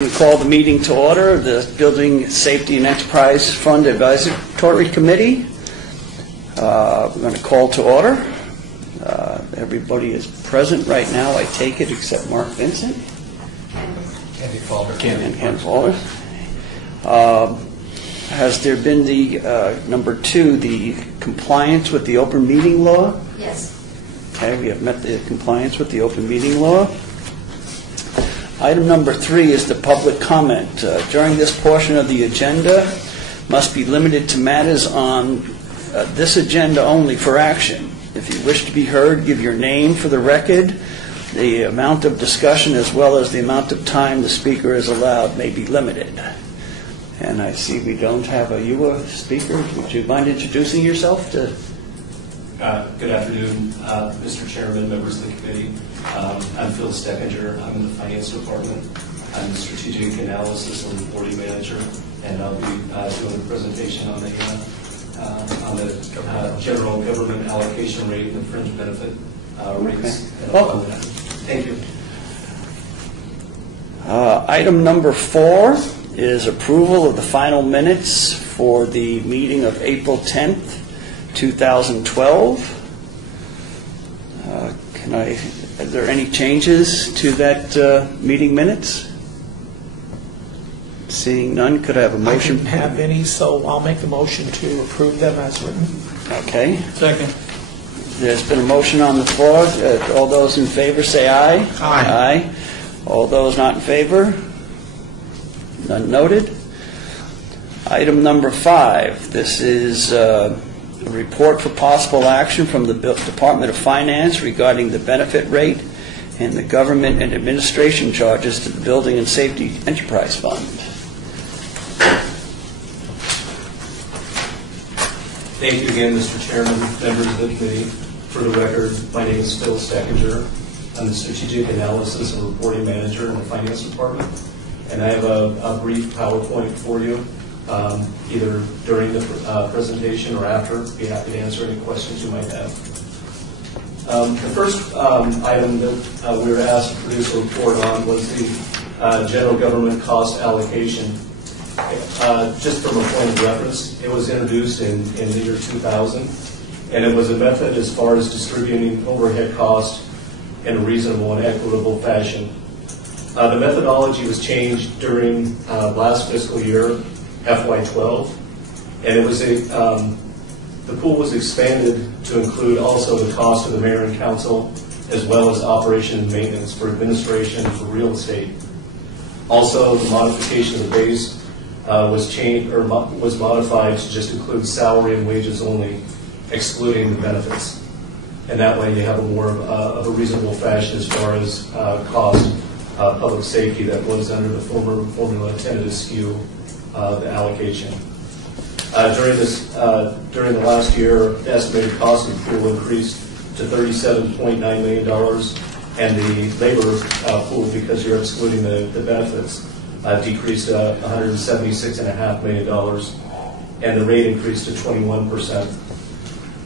We call the meeting to order, the Building Safety and Enterprise Fund Advisory Committee. We're going to call to order. Everybody is present right now, I take it, except Mark Vincent. Candy Fowler. And Fowler. Has there been the, number two, the compliance with the open meeting law? Yes. Okay, we have met the compliance with the open meeting law. Item number 3 is the public comment. During this portion of the agenda must be limited to matters on this agenda only for action. If you wish to be heard, give your name for the record. The amount of discussion as well as the amount of time the speaker is allowed may be limited. And I see we don't have a speaker. Would you mind introducing yourself? Good afternoon, Mr. Chairman, members of the committee. I'm Phil Steckinger. I'm in the finance department. I'm the strategic analysis and reporting manager, and I'll be doing a presentation on the general government allocation rate and fringe benefit rates. Okay. Welcome. Thank you. Item number 4 is approval of the final minutes for the meeting of April 10th, 2012. Are there any changes to that meeting minutes? Seeing none, could I have a motion? I didn't have any, so I'll make the motion to approve them as written. Okay. Second. There's been a motion on the floor. All those in favor say aye. Aye. Aye. All those not in favor? None noted. Item number 5. This is a report for possible action from the Department of Finance regarding the benefit rate and the government and administration charges to the Building and Safety Enterprise Fund. Thank you again, Mr. Chairman, members of the committee. For the record, my name is Phil Steckinger. I'm the strategic analysis and reporting manager in the finance department, and I have a brief PowerPoint for you. Either during the presentation or after. Be happy to answer any questions you might have. The first item that we were asked to produce a report on was the general government cost allocation. Just from a point of reference, it was introduced in the year 2000, and it was a method as far as distributing overhead costs in a reasonable and equitable fashion. The methodology was changed during last fiscal year, FY12, and it was the pool was expanded to include also the cost of the mayor and council, as well as operation and maintenance for administration for real estate. Also, the modification of the base was changed or was modified to just include salary and wages only, excluding the benefits. And that way, you have a more of a reasonable fashion as far as cost, public safety that was under the former formula tended to skew the allocation. During the last year, the estimated cost of the pool increased to $37.9 million, and the labor pool, because you're excluding the benefits, decreased to $176.5 million, and the rate increased to 21%.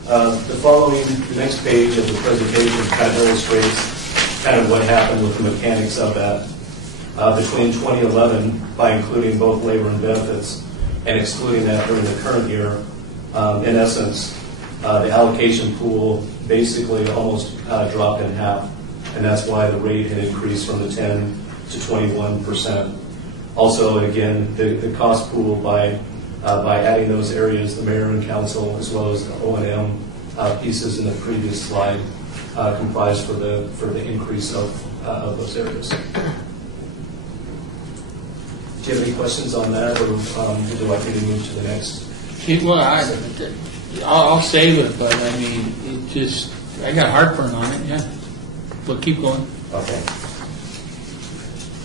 The next page of the presentation kind of illustrates kind of what happened with the mechanics of that. Between 2011, by including both labor and benefits, and excluding that during the current year, in essence, the allocation pool basically almost dropped in half, and that's why the rate had increased from the 10 to 21%. Also, again, the cost pool by adding those areas, the mayor and council, as well as the O&M pieces in the previous slide, comprised for the increase of those areas. Do you have any questions on that, or would you like me to move to the next? Well, I'll save it, but I mean, I got heartburn on it, yeah. But keep going. Okay.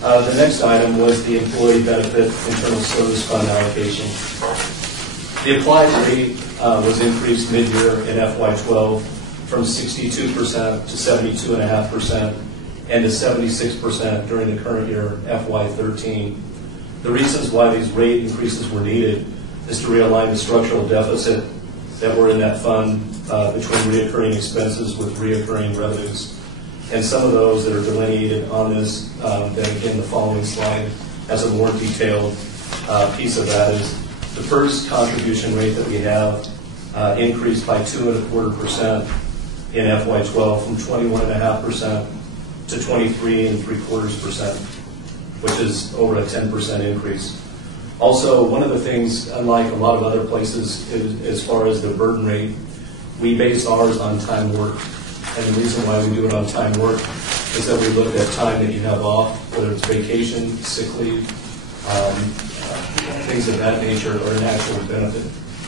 The next item was the employee benefit internal service fund allocation. The applied rate was increased mid-year in FY12 from 62% to 72.5% and to 76% during the current year, FY13. The reasons why these rate increases were needed is to realign the structural deficit that were in that fund between reoccurring expenses with reoccurring revenues. And some of those that are delineated on this, then again, the following slide as a more detailed piece of that is the first contribution rate that we have increased by 2.25% in FY12 from 21.5% to 23.75%, which is over a 10% increase. Also, one of the things, unlike a lot of other places, is, as far as the burden rate, we base ours on time work. And the reason why we do it on time work is that we look at time that you have off, whether it's vacation, sick leave, things of that nature, or an actual benefit.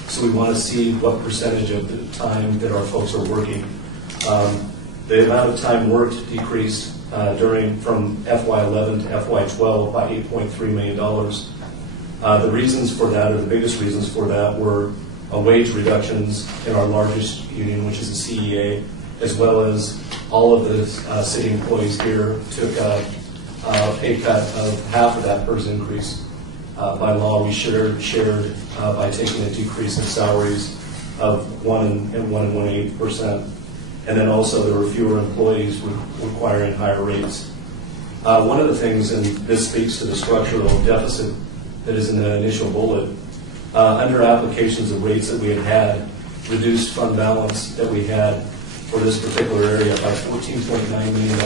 So we want to see what percentage of the time that our folks are working. The amount of time worked decreased from FY11 to FY12 by $8.3 million. The reasons for that, or the biggest reasons for that, were wage reductions in our largest union, which is the CEA, as well as all of the city employees here took a pay cut of half of that PERS increase. By law, we shared by taking a decrease in salaries of 1.18%. And then also there were fewer employees requiring higher rates. One of the things, and this speaks to the structural deficit that is in the initial bullet, under applications of rates that we had reduced fund balance that we had for this particular area by $14.9 million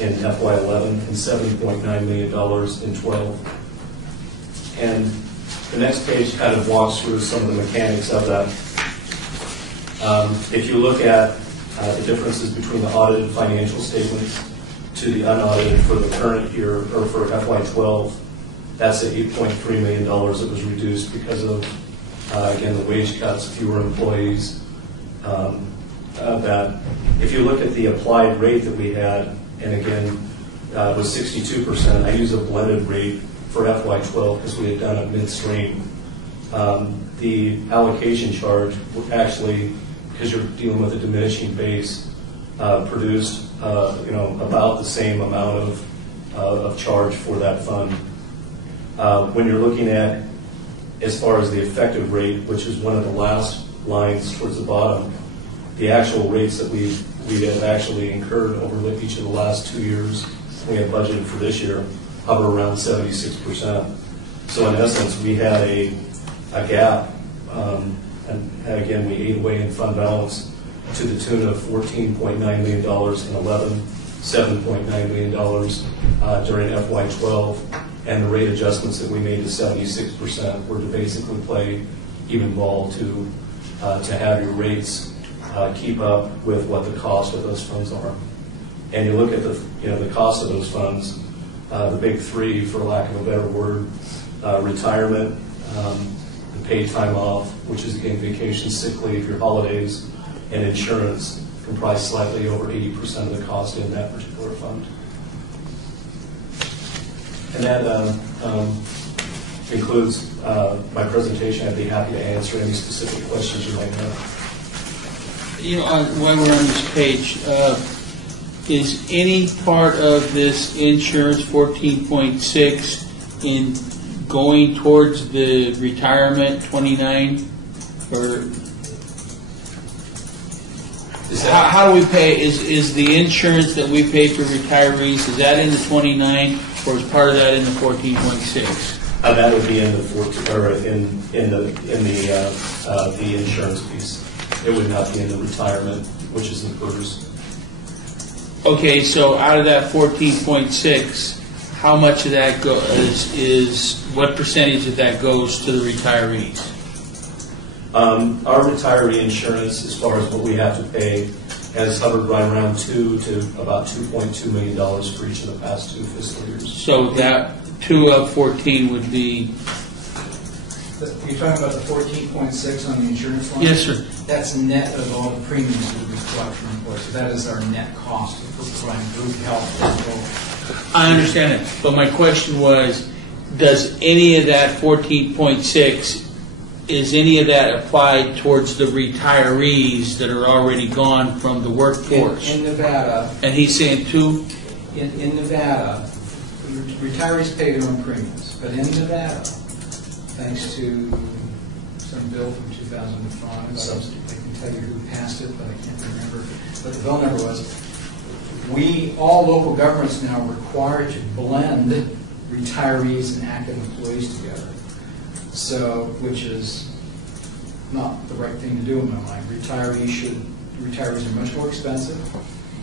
in FY11 and $70.9 million in 12. And the next page kind of walks through some of the mechanics of that. If you look at the differences between the audited financial statements to the unaudited for the current year, or for FY12, that's at $8.3 million that was reduced because of, again, the wage cuts, fewer employees. That if you look at the applied rate that we had, and again, it was 62%. I use a blended rate for FY12 because we had done it midstream. The allocation charge actually, because you're dealing with a diminishing base, produced about the same amount of charge for that fund. When you're looking at, as far as the effective rate, which is one of the last lines towards the bottom, the actual rates that we have actually incurred over each of the last 2 years, we have budgeted for this year, hover around 76%. So in essence, we had a gap, and again, we ate away in fund balance to the tune of $14.9 million in 11, $7.9 million during FY12, and the rate adjustments that we made to 76% were to basically play even ball to have your rates keep up with what the cost of those funds are. And you look at the cost of those funds, the big three, for lack of a better word, retirement, the paid time off, which is again vacation, sick leave, your holidays, and insurance comprise slightly over 80% of the cost in that particular fund. And that concludes my presentation. I'd be happy to answer any specific questions you might have. While we're on this page, is any part of this insurance 14.6 in going towards the retirement 29, or how do we pay? Is the insurance that we pay for retirees, is that in the 29, or is part of that in the 14.6? That would be in the 14, or in the insurance piece. It would not be in the retirement, which is the PERS. Okay, so out of that 14.6, how much of that is what percentage of that goes to the retirees? Our retiree insurance, as far as what we have to pay, has hovered right around $2 to about $2.2 million for each of the past 2 fiscal years. So that 2 of 14 would be. You're talking about the 14.6 on the insurance line? Yes, sir. That's net of all the premiums that we collect from employees. So that is our net cost for providing group health. I understand it, but my question was, does any of that 14.6, is any of that applied towards the retirees that are already gone from the workforce? In Nevada. And he's saying 2? In Nevada, retirees pay their own premiums. But in Nevada, thanks to some bill from 2005, I can tell you who passed it, but I can't remember what the bill number was. All local governments now are required to blend retirees and active employees together. So, which is not the right thing to do in my mind. Retirees are much more expensive.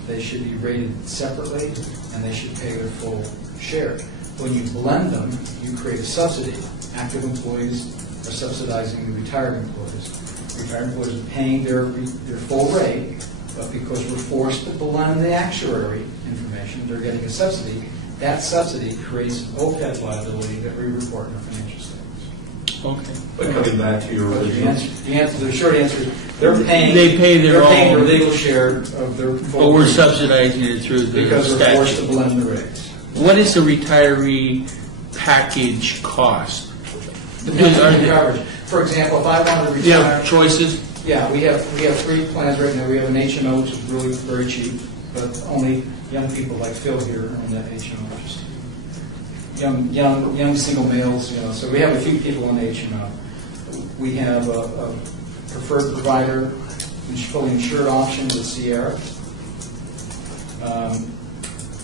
They should be rated separately, and they should pay their full share. When you blend them, you create a subsidy. Active employees are subsidizing the retired employees. Retired employees are paying their full rate, but because we're forced to blend the actuary information, they're getting a subsidy. That subsidy creates an OPEB liability that we report in our financial statements. Okay. But coming back to your But original, the short answer is they're paying. They pay their they're paying own- their legal share of their full. But we're rate subsidizing it through the because we're forced to statute. blend the rates. What is the retiree package cost? Depends on the Are- coverage. For example, if I wanted to Do you retire. have choices? Yeah, we have 3 plans right now. We have an HMO, which is really very cheap, but only young people like Phil here own that HMO. Just young single males, you know. So we have a few people on the HMO. We have a preferred provider, fully insured option with Sierra.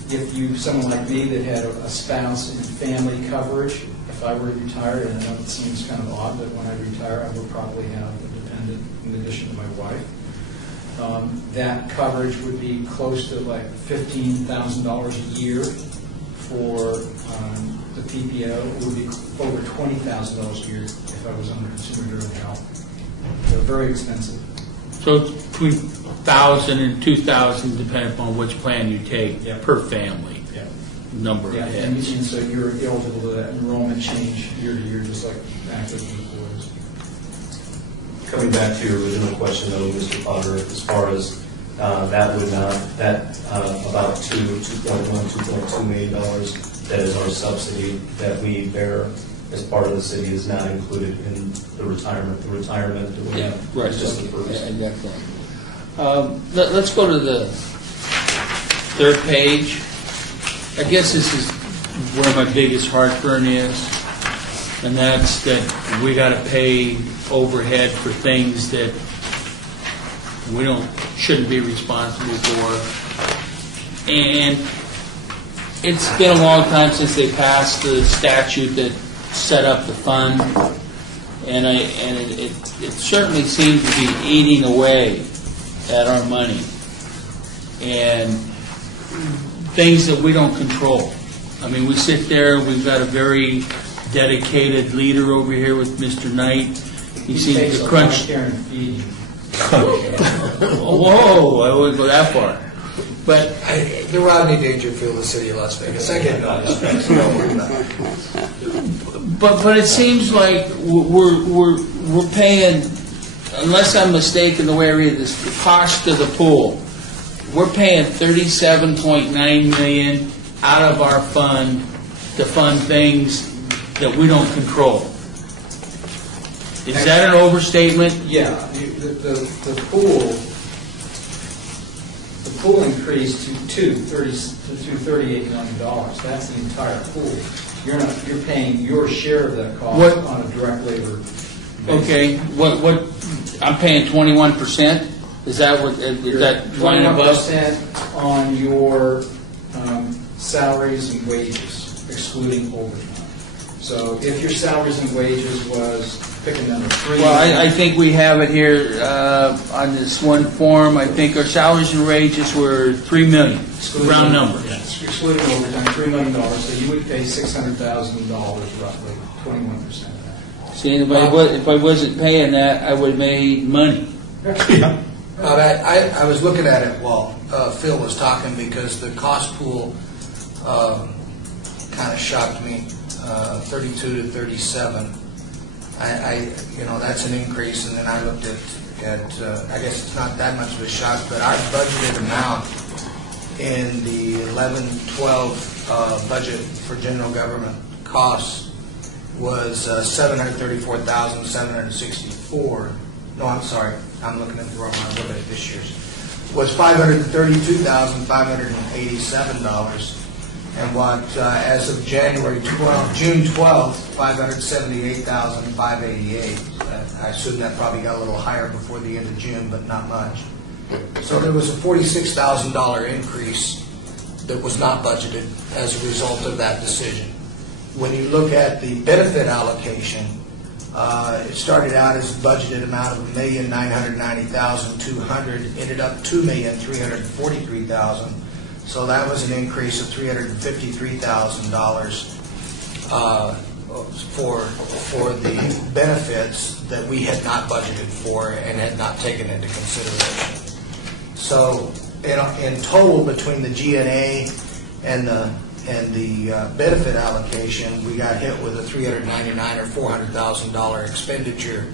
If someone like me that had a spouse and family coverage, if I were to retire, and I know it seems kind of odd, but when I retire, I would probably have a dependent in addition to my wife. That coverage would be close to like $15,000 a year for the PPO. It would be over $20,000 a year if I was under consumer driven health. They're very expensive. So it's between 1,000 and 2,000, depending upon which plan you take Yeah. per family, Yeah. number of Yeah, and heads. so you're eligible to that enrollment change year to year, just like active employees. coming back to your original question though, Mr. Potter, as far as that would not, that about $2.2 million that is our subsidy that we bear as part of the city is not included in the retirement. The retirement is just the purpose. Yeah, definitely. Let's go to the third page. I guess this is where my biggest heartburn is, and that's that we got to pay overhead for things that we shouldn't be responsible for. And it's been a long time since they passed the statute that set up the fund, and it certainly seems to be eating away at our money and things that we don't control. I mean, we sit there, we've got a very dedicated leader over here with Mr. Knight. He seems to crunch. Care and feed you. Whoa, I wouldn't go that far. But The Rodney Dangerfield of the city of Las Vegas. I get it. Don't worry about it. But it seems like we're paying, unless I'm mistaken the way I read this, the cost of the pool. We're paying $37.9 million out of our fund to fund things that we don't control. Is that an overstatement? Yeah, the pool increased to $38 million. That's the entire pool. You're paying your share of that cost What? on a direct labor basis. Okay, what I'm paying 21%. Is that what? Is that line above? 21% on your salaries and wages, excluding overtime. So if your salaries and wages was, pick a number, 3. Well, I think we have it here on this one form. I think our salaries and wages were $3 million, round number. Excluding overtime, $3 million, so you would pay $600,000 roughly, 21% of that. See, if I wasn't paying that, I would have made money. I was looking at it while Phil was talking because the cost pool kind of shocked me, 32 to 37. That's an increase, and then I looked at I guess it's not that much of a shock, but our budgeted amount in the 11-12 budget for general government costs was $734,764. No, I'm sorry. I'm looking at the wrong one. I'm looking at this year's. Was $532,587. And what, as of June 12th, $578,588. I assume that probably got a little higher before the end of June, but not much. So there was a $46,000 increase that was not budgeted as a result of that decision. when you look at the benefit allocation, it started out as a budgeted amount of $1,990,200, ended up $2,343,000. So that was an increase of $353,000 for the benefits that we had not budgeted for and had not taken into consideration. So in total, between the G&A and the benefit allocation, we got hit with a $399,000 or $400,000 expenditure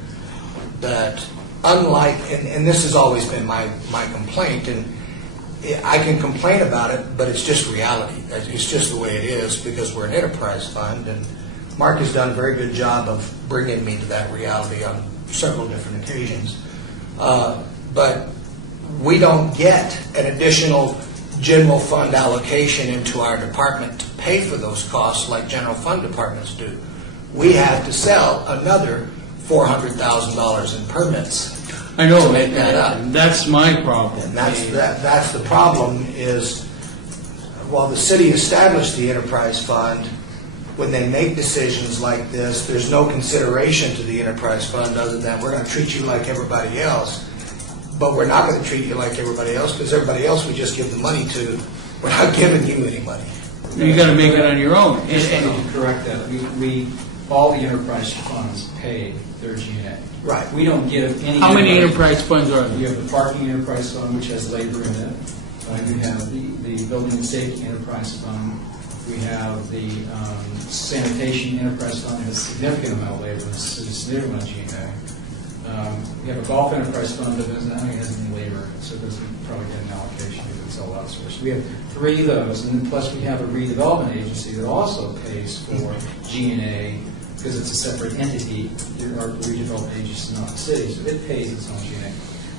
that, unlike, and this has always been my complaint, and I can complain about it, but it's just reality. It's just the way it is because we're an enterprise fund, and Mark has done a very good job of bringing me to that reality on several different occasions. But we don't get an additional general fund allocation into our department to pay for those costs like general fund departments do. We have to sell another $400,000 in permits. I know, to make that up. that's my problem. And that's the problem is, while the city established the enterprise fund, when they make decisions like this, there's no consideration to the enterprise fund other than we're going to treat you like everybody else. But we're not going to treat you like everybody else because everybody else we just give the money to. We're not giving you any money. You got to make it on your own. Just wanted to correct that. We all the enterprise funds pay their G&A. Right. We don't give any. How many enterprise funds are You there? have the parking enterprise fund, which has labor in it. You have the building and safety enterprise fund. We have the sanitation enterprise fund that has a significant amount of labor and a significant amount of G&A. We have a golf enterprise fund that doesn't have any labor, so it doesn't probably get an allocation because it's all outsourced. We have 3 of those, and then plus we have a redevelopment agency that also pays for G&A because it's a separate entity. Our redevelopment agency is not the city, so it pays its own G&A.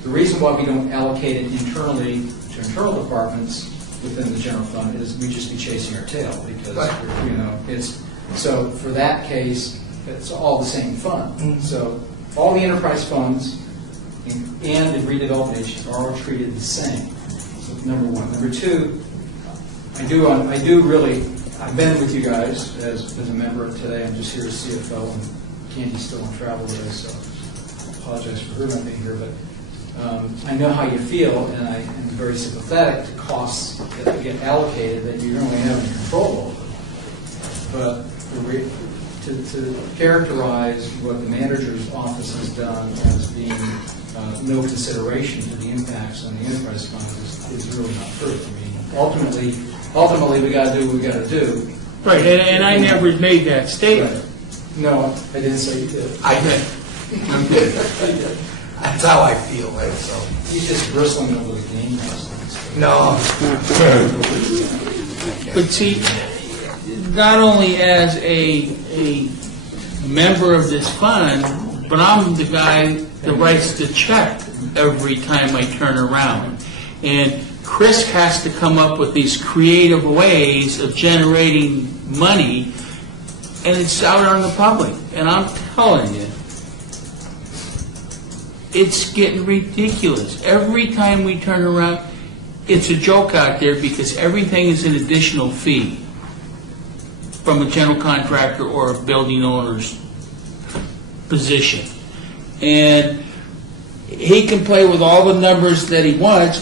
The reason why we don't allocate it internally to internal departments within the general fund is we just be chasing our tail because it's so for that case it's all the same fund. Mm-hmm. So all the enterprise funds and the redevelopment agency are all treated the same. So number one. Number two, I do really. I've been with you guys as a member today. I'm just here as CFO, and Candy's still on travel today, so I apologize for her not being here. But I know how you feel, and I am very sympathetic to costs that get allocated that you don't really have any control over. But to characterize what the manager's office has done as being no consideration to the impacts on the enterprise fund is really not true. I mean, ultimately we got to do what we got to do. Right, and I never made that statement. Right. No, I didn't say you did. I did. That's how I feel. Right? So He's just bristling over the game house. no. But see, not only as a member of this fund, but I'm the guy that writes the check every time I turn around. And Chris has to come up with these creative ways of generating money, and it's out on the public. And I'm telling you, it's getting ridiculous. Every time we turn around, it's a joke out there because everything is an additional fee from a general contractor or a building owner's position. And he can play with all the numbers that he wants,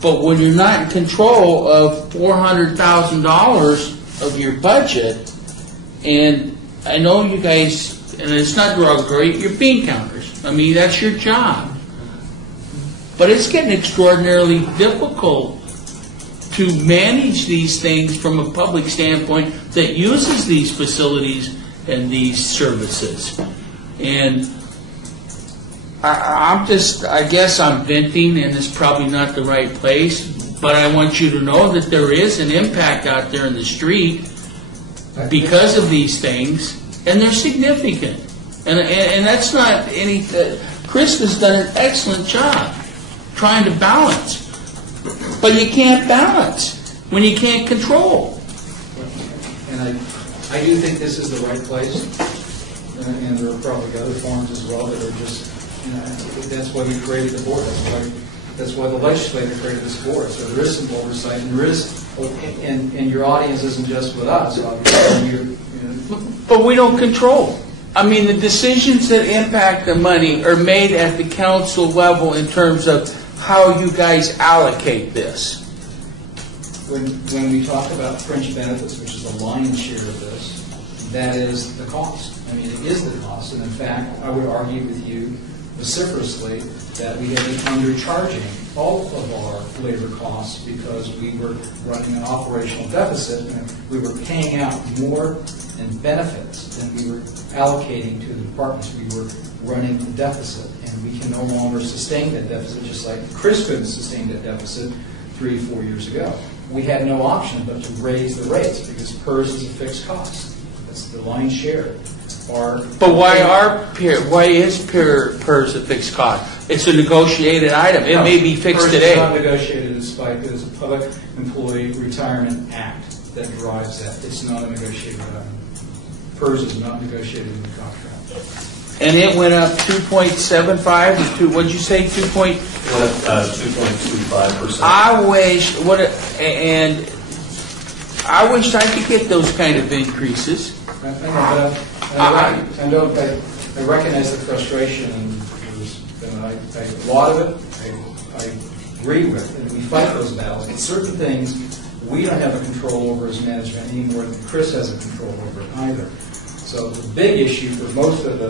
but when you're not in control of $400,000 of your budget, and I know you guys, and it's not derogatory, you're bean counters. I mean, that's your job. But it's getting extraordinarily difficult to manage these things from a public standpoint that uses these facilities and these services. And I guess I'm venting, and it's probably not the right place, but I want you to know that there is an impact out there in the street because of these things, and they're significant. And that's not any. Chris has done an excellent job trying to balance, but you can't balance when you can't control. And I do think this is the right place, and there are probably other forms as well that are just. That's why we created the board. That's why the legislature created this board. So there is some oversight, and there is And your audience isn't just with us, obviously. But we don't control. I mean, the decisions that impact the money are made at the council level in terms of how you guys allocate this. When we talk about fringe benefits, which is the lion's share of this, that is the cost. I mean, it is the cost. And in fact, I would argue with you vociferously that we have been undercharging all of our labor costs because we were running an operational deficit and we were paying out more in benefits than we were allocating to the departments. We were running a deficit, and we can no longer sustain that deficit, just like Chris couldn't sustain that deficit 3 or 4 years ago. We had no option but to raise the rates because PERS is a fixed cost. That's the lion's share. But why is PERS a fixed cost? It's a negotiated item. It may be fixed PERS today. is not negotiated as spike. It is a Public Employee Retirement Act that drives that. It's not a negotiated item. PERS is not negotiated in the contract. And it went up 2.75. What'd you say? 2.25%. I wish I could get those kind of increases. I recognize the frustration, and a lot of it I agree with, and we fight those battles. But certain things we don't have a control over as management any more than Chris has a control over it either. So the big issue for most of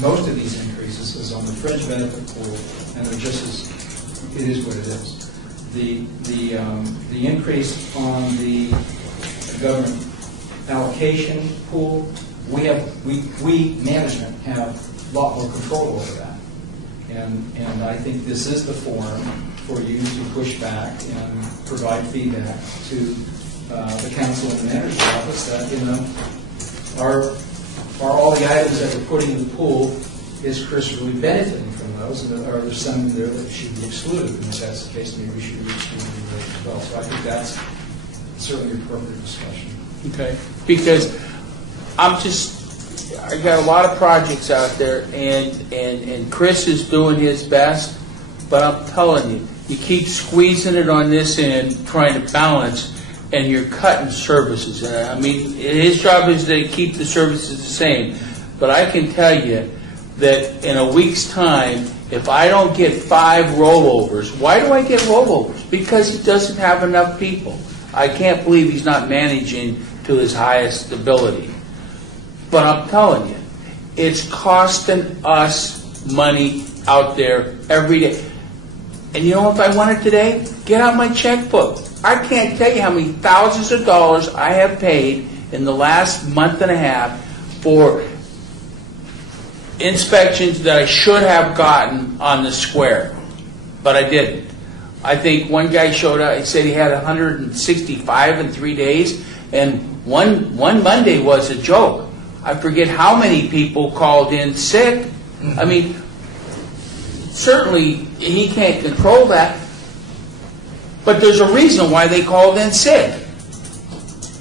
most of these increases is on the fringe benefit pool, and it is what it is. The increase on the government allocation pool, we management have a lot more control over that, and I think this is the forum for you to push back and provide feedback to the council and the manager's office that are all the items that we're putting in the pool, is Chris really benefiting from those, and are there some in there that should be excluded? And if that's the case, maybe we should be excluded as well. So I think that's certainly an appropriate discussion. Okay, because I got a lot of projects out there, and Chris is doing his best, but I'm telling you, you keep squeezing it on this end, trying to balance, and you're cutting services. I mean, his job is to keep the services the same, but I can tell you that in a week's time, if I don't get 5 rollovers, why do I get rollovers? Because he doesn't have enough people. I can't believe he's not managing to his highest ability. But I'm telling you, it's costing us money out there every day. And you know, if I want it today, get out my checkbook. I can't tell you how many thousands of dollars I have paid in the last month and a half for inspections that I should have gotten on the square, but I didn't. I think one guy showed up, he said he had 165 in 3 days, and one Monday was a joke. I forget how many people called in sick. I mean, certainly he can't control that, but there's a reason why they called in sick.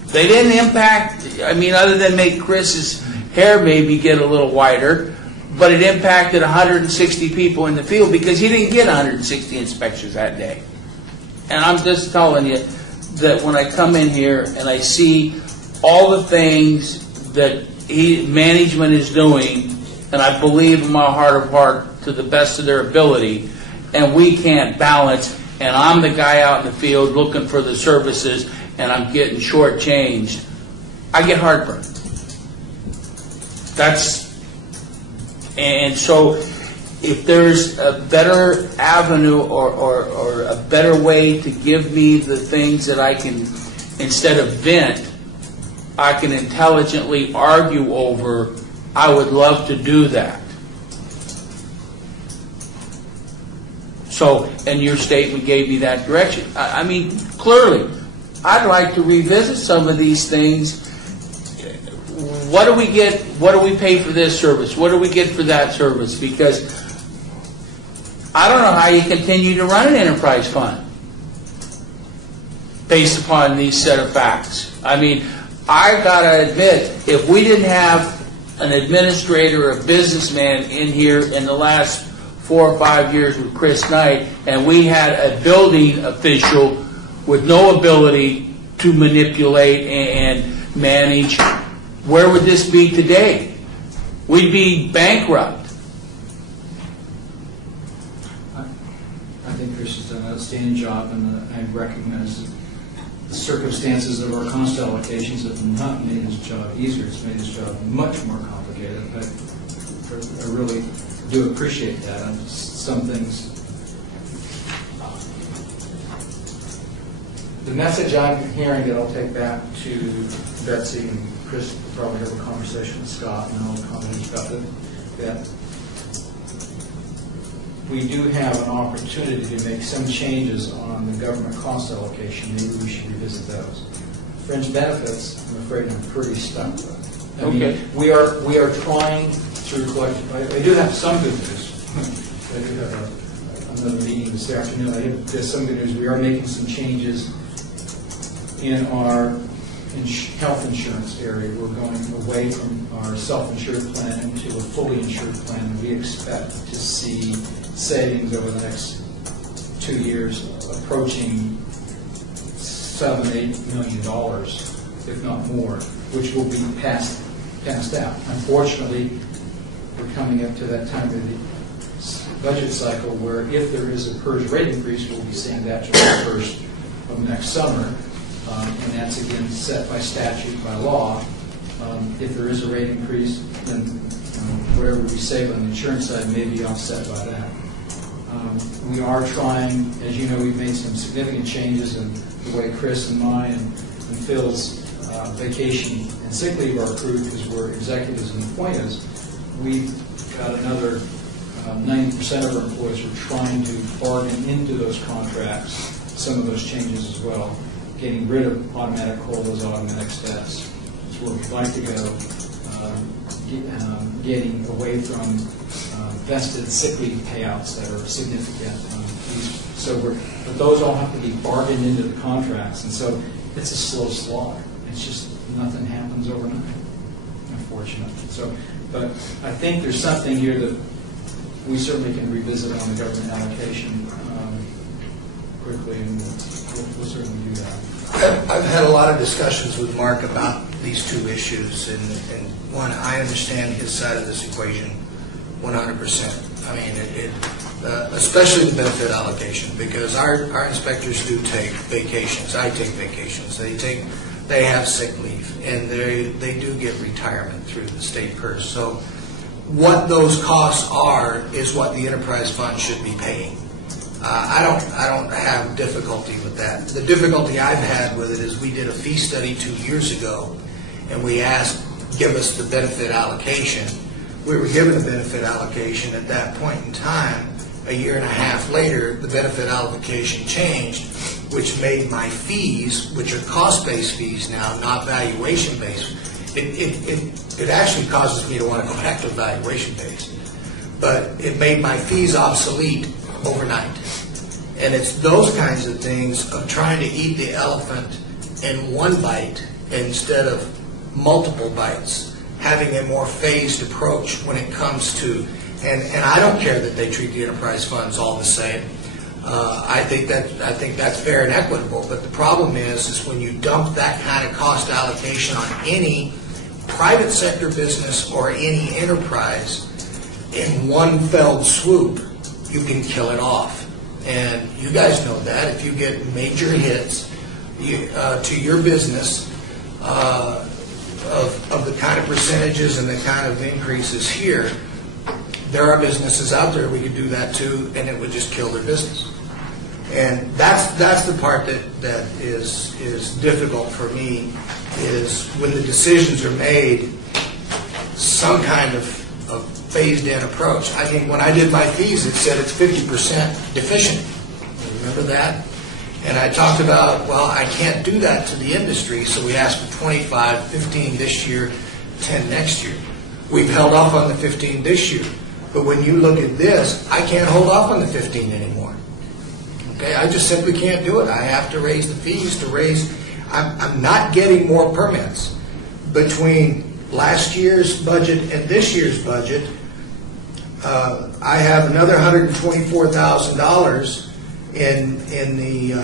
They didn't impact, I mean, other than make Chris's hair maybe get a little whiter, but it impacted 160 people in the field because he didn't get 160 inspections that day. And I'm just telling you that when I come in here and I see all the things that management is doing, and I believe in my heart of heart to the best of their ability, and we can't balance, and I'm the guy out in the field looking for the services, and I'm getting shortchanged, I get heartburn. And so if there's a better avenue or a better way to give me the things that I can, instead of vent, I can intelligently argue over, I would love to do that. So, and your statement gave me that direction. I mean, clearly, I'd like to revisit some of these things. What do we get? What do we pay for this service? What do we get for that service? Because I don't know how you continue to run an enterprise fund based upon these set of facts. I mean, I gotta admit, if we didn't have an administrator, a businessman in here in the last 4 or 5 years with Chris Knight, and we had a building official with no ability to manipulate and manage, where would this be today? We'd be bankrupt. I think Chris has done an outstanding job, and I recognize that the circumstances of our cost allocations have not made his job easier. It's made his job much more complicated. I really do appreciate that. Some things. The message I'm hearing that I'll take back to Betsy, and Chris will probably have a conversation with Scott, and I'll comment about it, that we do have an opportunity to make some changes on the government cost allocation. Maybe we should revisit those. Fringe benefits, I'm afraid I'm pretty stuck with. I mean, we are trying through collective. I do have some good news. I do have another meeting this afternoon. There's some good news. We are making some changes in our health insurance area. We're going away from our self-insured plan into a fully insured plan, and we expect to see savings over the next 2 years approaching $7-8 million, if not more, which will be passed out. Unfortunately, we're coming up to that time of the budget cycle where if there is a PERS rate increase, we'll be seeing that July 1st of next summer. And that's again set by statute, by law. If there is a rate increase, then whatever we save on the insurance side may be offset by that. We are trying, as you know, we've made some significant changes in the way Chris and mine and Phil's vacation and sick leave are accrued because we're executives and appointers. We've got another 90% of our employees are trying to bargain into those contracts some of those changes as well. Getting rid of automatic COLAs, automatic steps. That's where we'd like to go. Getting away from vested sick leave payouts that are significant. But those all have to be bargained into the contracts, and so it's a slow slog. It's just nothing happens overnight, unfortunately. But I think there's something here that we certainly can revisit on the government allocation quickly, and we'll certainly do that. I've had a lot of discussions with Mark about these two issues, and one, I understand his side of this equation 100%. I mean, especially the benefit allocation, because our inspectors do take vacations. I take vacations. They have sick leave, and they do get retirement through the state PERS. So what those costs are is what the enterprise fund should be paying. I don't have difficulty with that. The difficulty I've had with it is we did a fee study 2 years ago, and we asked, give us the benefit allocation. We were given a benefit allocation at that point in time. A year and a half later, the benefit allocation changed, which made my fees, which are cost-based fees now, not valuation-based. It actually causes me to want to go back to valuation-based. But it made my fees obsolete overnight. And it's those kinds of things of trying to eat the elephant in one bite instead of multiple bites, having a more phased approach when it comes to, and I don't care that they treat the enterprise funds all the same. I think that's fair and equitable, but the problem is when you dump that kind of cost allocation on any private sector business or any enterprise in one fell swoop, you can kill it off. And you guys know that. If you get major hits to your business of the kind of percentages and the kind of increases here, there are businesses out there we could do that to, and it would just kill their business. And that's the part that is difficult for me, is when the decisions are made, some kind of phased-in approach. I mean, when I did my fees, it said it's 50% deficient. Remember that? And I talked about, well, I can't do that to the industry, so we asked for 25, 15 this year, 10 next year. We've held off on the 15 this year. But when you look at this, I can't hold off on the 15 anymore. Okay, I just simply can't do it. I have to raise the fees to raise. I'm not getting more permits. Between last year's budget and this year's budget, I have another $124,000 in the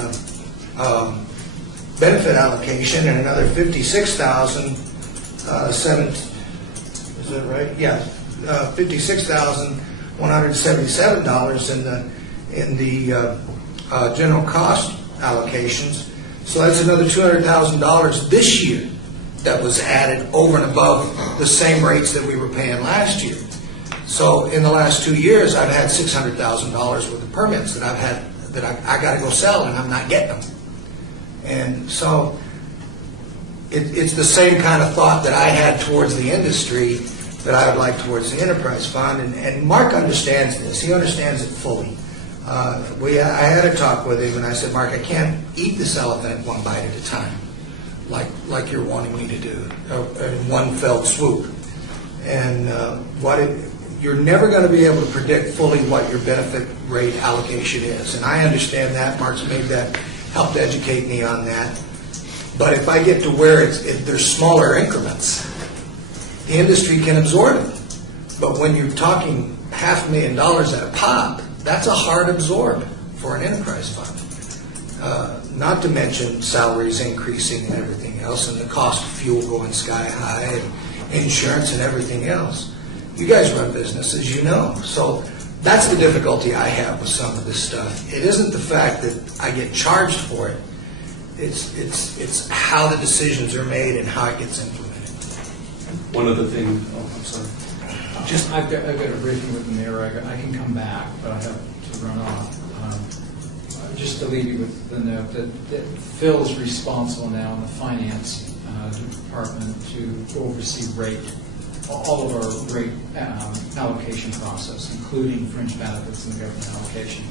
benefit allocation, and another $56,000. Is that right? Yeah, $56,177 in the general cost allocations. So that's another $200,000 this year that was added over and above the same rates that we were paying last year. So in the last 2 years, I've had $600,000 worth of permits that I got to go sell, and I'm not getting them. And so it's the same kind of thought that I had towards the industry that I would like towards the enterprise fund. And Mark understands this. He understands it fully. I had a talk with him, and I said, Mark, I can't eat this elephant one bite at a time, like you're wanting me to do, in one fell swoop. And you're never going to be able to predict fully what your benefit rate allocation is. And I understand that. Mark's helped educate me on that. But if I get to where there's smaller increments, the industry can absorb it. But when you're talking $500,000 at a pop, that's a hard absorb for an enterprise fund. Not to mention salaries increasing and everything else, and the cost of fuel going sky high, and insurance and everything else. You guys run businesses, you know. So that's the difficulty I have with some of this stuff. It isn't the fact that I get charged for it. It's how the decisions are made and how it gets implemented. One of the things, I'm sorry. I've got a briefing with the mayor. I can come back, but I have to run off. Just to leave you with the note that Phil's responsible now in the finance department to oversee all of our rate allocation process, including fringe benefits and the government allocation.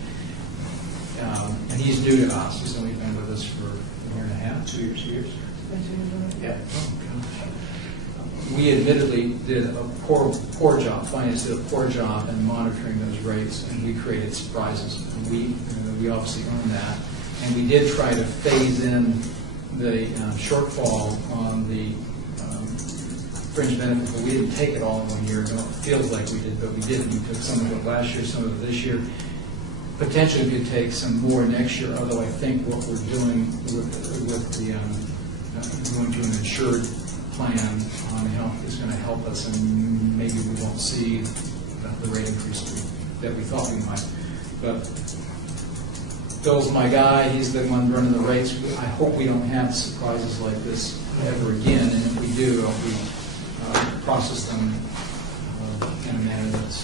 And he's new to us. He's only been with us for a year and a half, 2 years. Yeah. Oh, gosh. We admittedly did a poor job. Finance did a poor job in monitoring those rates, and we created surprises. And we obviously own that. And we did try to phase in the shortfall on the fringe benefit, but we didn't take it all in 1 year. It feels like we did, but we didn't. We took some of it last year, some of it this year. Potentially we could take some more next year, although I think what we're doing with the going to an insured plan on health is going to help us, and maybe we won't see the rate increase that we thought we might. But Phil's my guy. He's the one running the rates. I hope we don't have surprises like this ever again, and if we do, we process them in a manner that's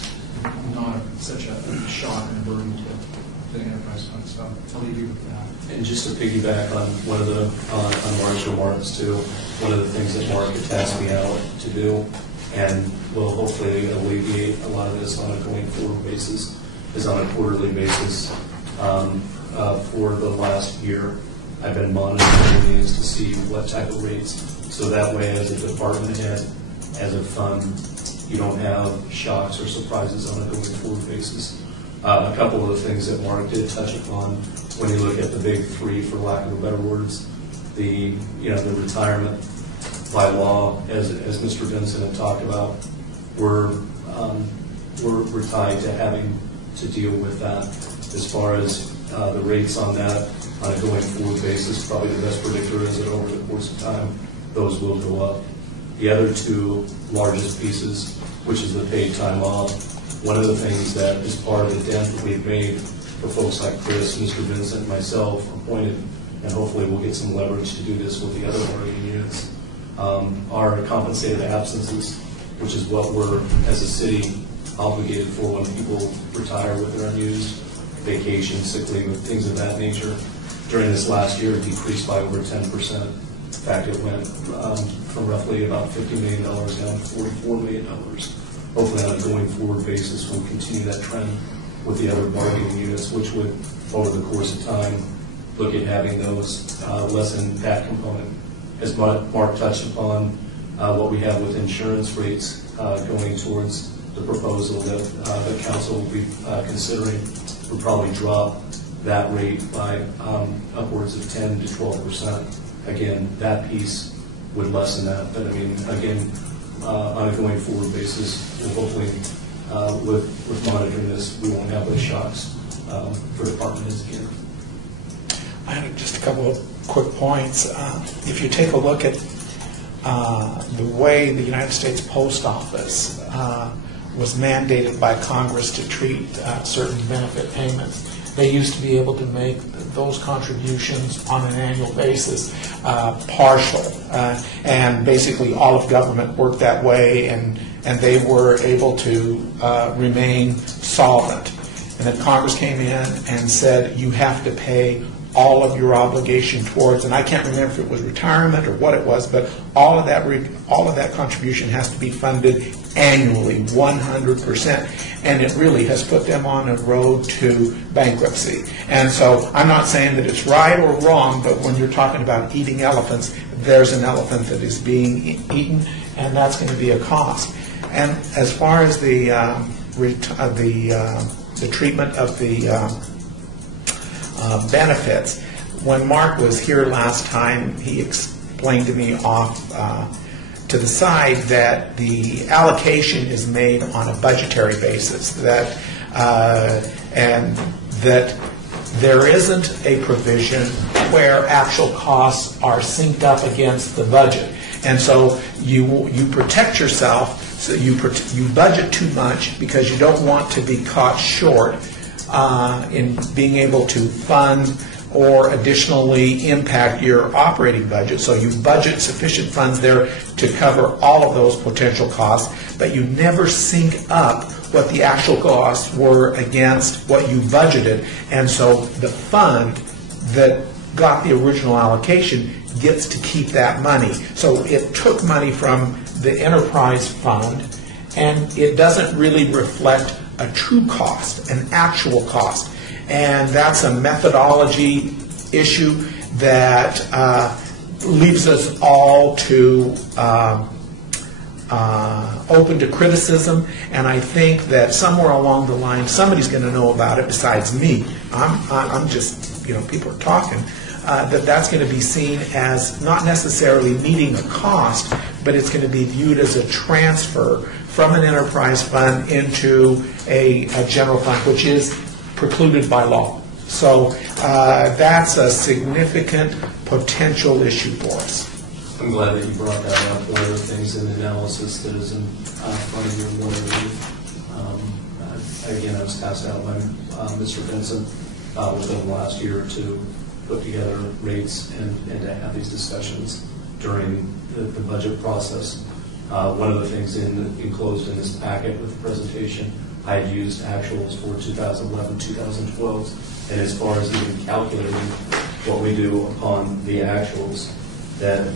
not such a shock and a burden to the enterprise fund. So I'll leave you with that. And just to piggyback on one of the on Mark's remarks too, one of the things that Mark had tasked me out to do, and will hopefully alleviate a lot of this on a going forward basis, is on a quarterly basis. For the last year, I've been monitoring these to see what type of rates, so that way as a department head, as a fund, you don't have shocks or surprises on a going forward basis. A couple of the things that Mark did touch upon, when you look at the big three, for lack of a better words, the retirement by law, as Mr. Vincent had talked about, we're tied to having to deal with that. As far as the rates on that on a going forward basis, probably the best predictor is that over the course of time, those will go up. The other two largest pieces, which is the paid time off, one of the things that is part of the dent that we've made for folks like Chris, Mr. Vincent, myself, appointed, and hopefully we'll get some leverage to do this with the other bargaining units, are compensated absences, which is what we're, as a city, obligated for when people retire with their unused vacation, sick leave, and things of that nature. During this last year, it decreased by over 10%. In fact, it went from roughly about $50 million down to $44 million. Hopefully on a going forward basis, we'll continue that trend with the other bargaining units, which would, over the course of time, look at having those lessen that component. As Mark touched upon, what we have with insurance rates going towards the proposal that the council will be considering would probably drop that rate by upwards of 10 to 12%. Again, that piece would lessen that. But I mean, again, on a going forward basis, we'll hopefully with monitoring this, we won't have those shocks for department heads again. I had just a couple of quick points. If you take a look at the way the United States Post Office was mandated by Congress to treat certain benefit payments, they used to be able to make those contributions on an annual basis partial. And basically all of government worked that way, and they were able to remain solvent. And then Congress came in and said, you have to pay all of your obligation towards, and I can't remember if it was retirement or what it was, but all of that contribution has to be funded annually, 100%. And it really has put them on a road to bankruptcy. And so I'm not saying that it's right or wrong, but when you're talking about eating elephants, there's an elephant that is being eaten, and that's going to be a cost. And as far as the treatment of the benefits, when Mark was here last time, he explained to me off to the side that the allocation is made on a budgetary basis, that and that there isn't a provision where actual costs are synced up against the budget, and so you protect yourself. So you budget too much because you don't want to be caught short in being able to fund or additionally impact your operating budget. So you budget sufficient funds there to cover all of those potential costs, but you never sync up what the actual costs were against what you budgeted. And so the fund that got the original allocation gets to keep that money. So it took money from the enterprise fund, and it doesn't really reflect a true cost, an actual cost. And that's a methodology issue that leaves us all to open to criticism, and I think that somewhere along the line somebody's going to know about it besides me. I'm just, people are talking, that's going to be seen as not necessarily meeting a cost, but it's going to be viewed as a transfer from an enterprise fund into a general fund, which is precluded by law. So that's a significant potential issue for us. I'm glad that you brought that up. One of the things in the analysis that is in front of you, again, I was tasked out by Mr. Vincent within the last year or two, put together rates and to have these discussions during the budget process. One of the things enclosed in this packet with the presentation, I had used actuals for 2011, 2012, and as far as even calculating what we do upon the actuals, that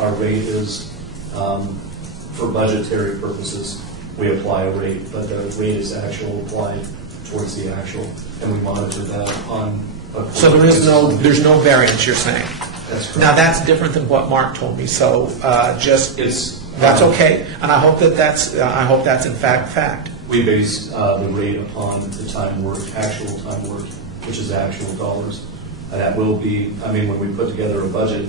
our rate is, for budgetary purposes, we apply a rate, but the rate is actual applied towards the actual, and we monitor that on. So there's no variance, you're saying? That's correct. Now that's different than what Mark told me. So that's okay, and I hope that's in fact. We base the rate upon the time worked, actual time worked, which is actual dollars. And that will be, when we put together a budget,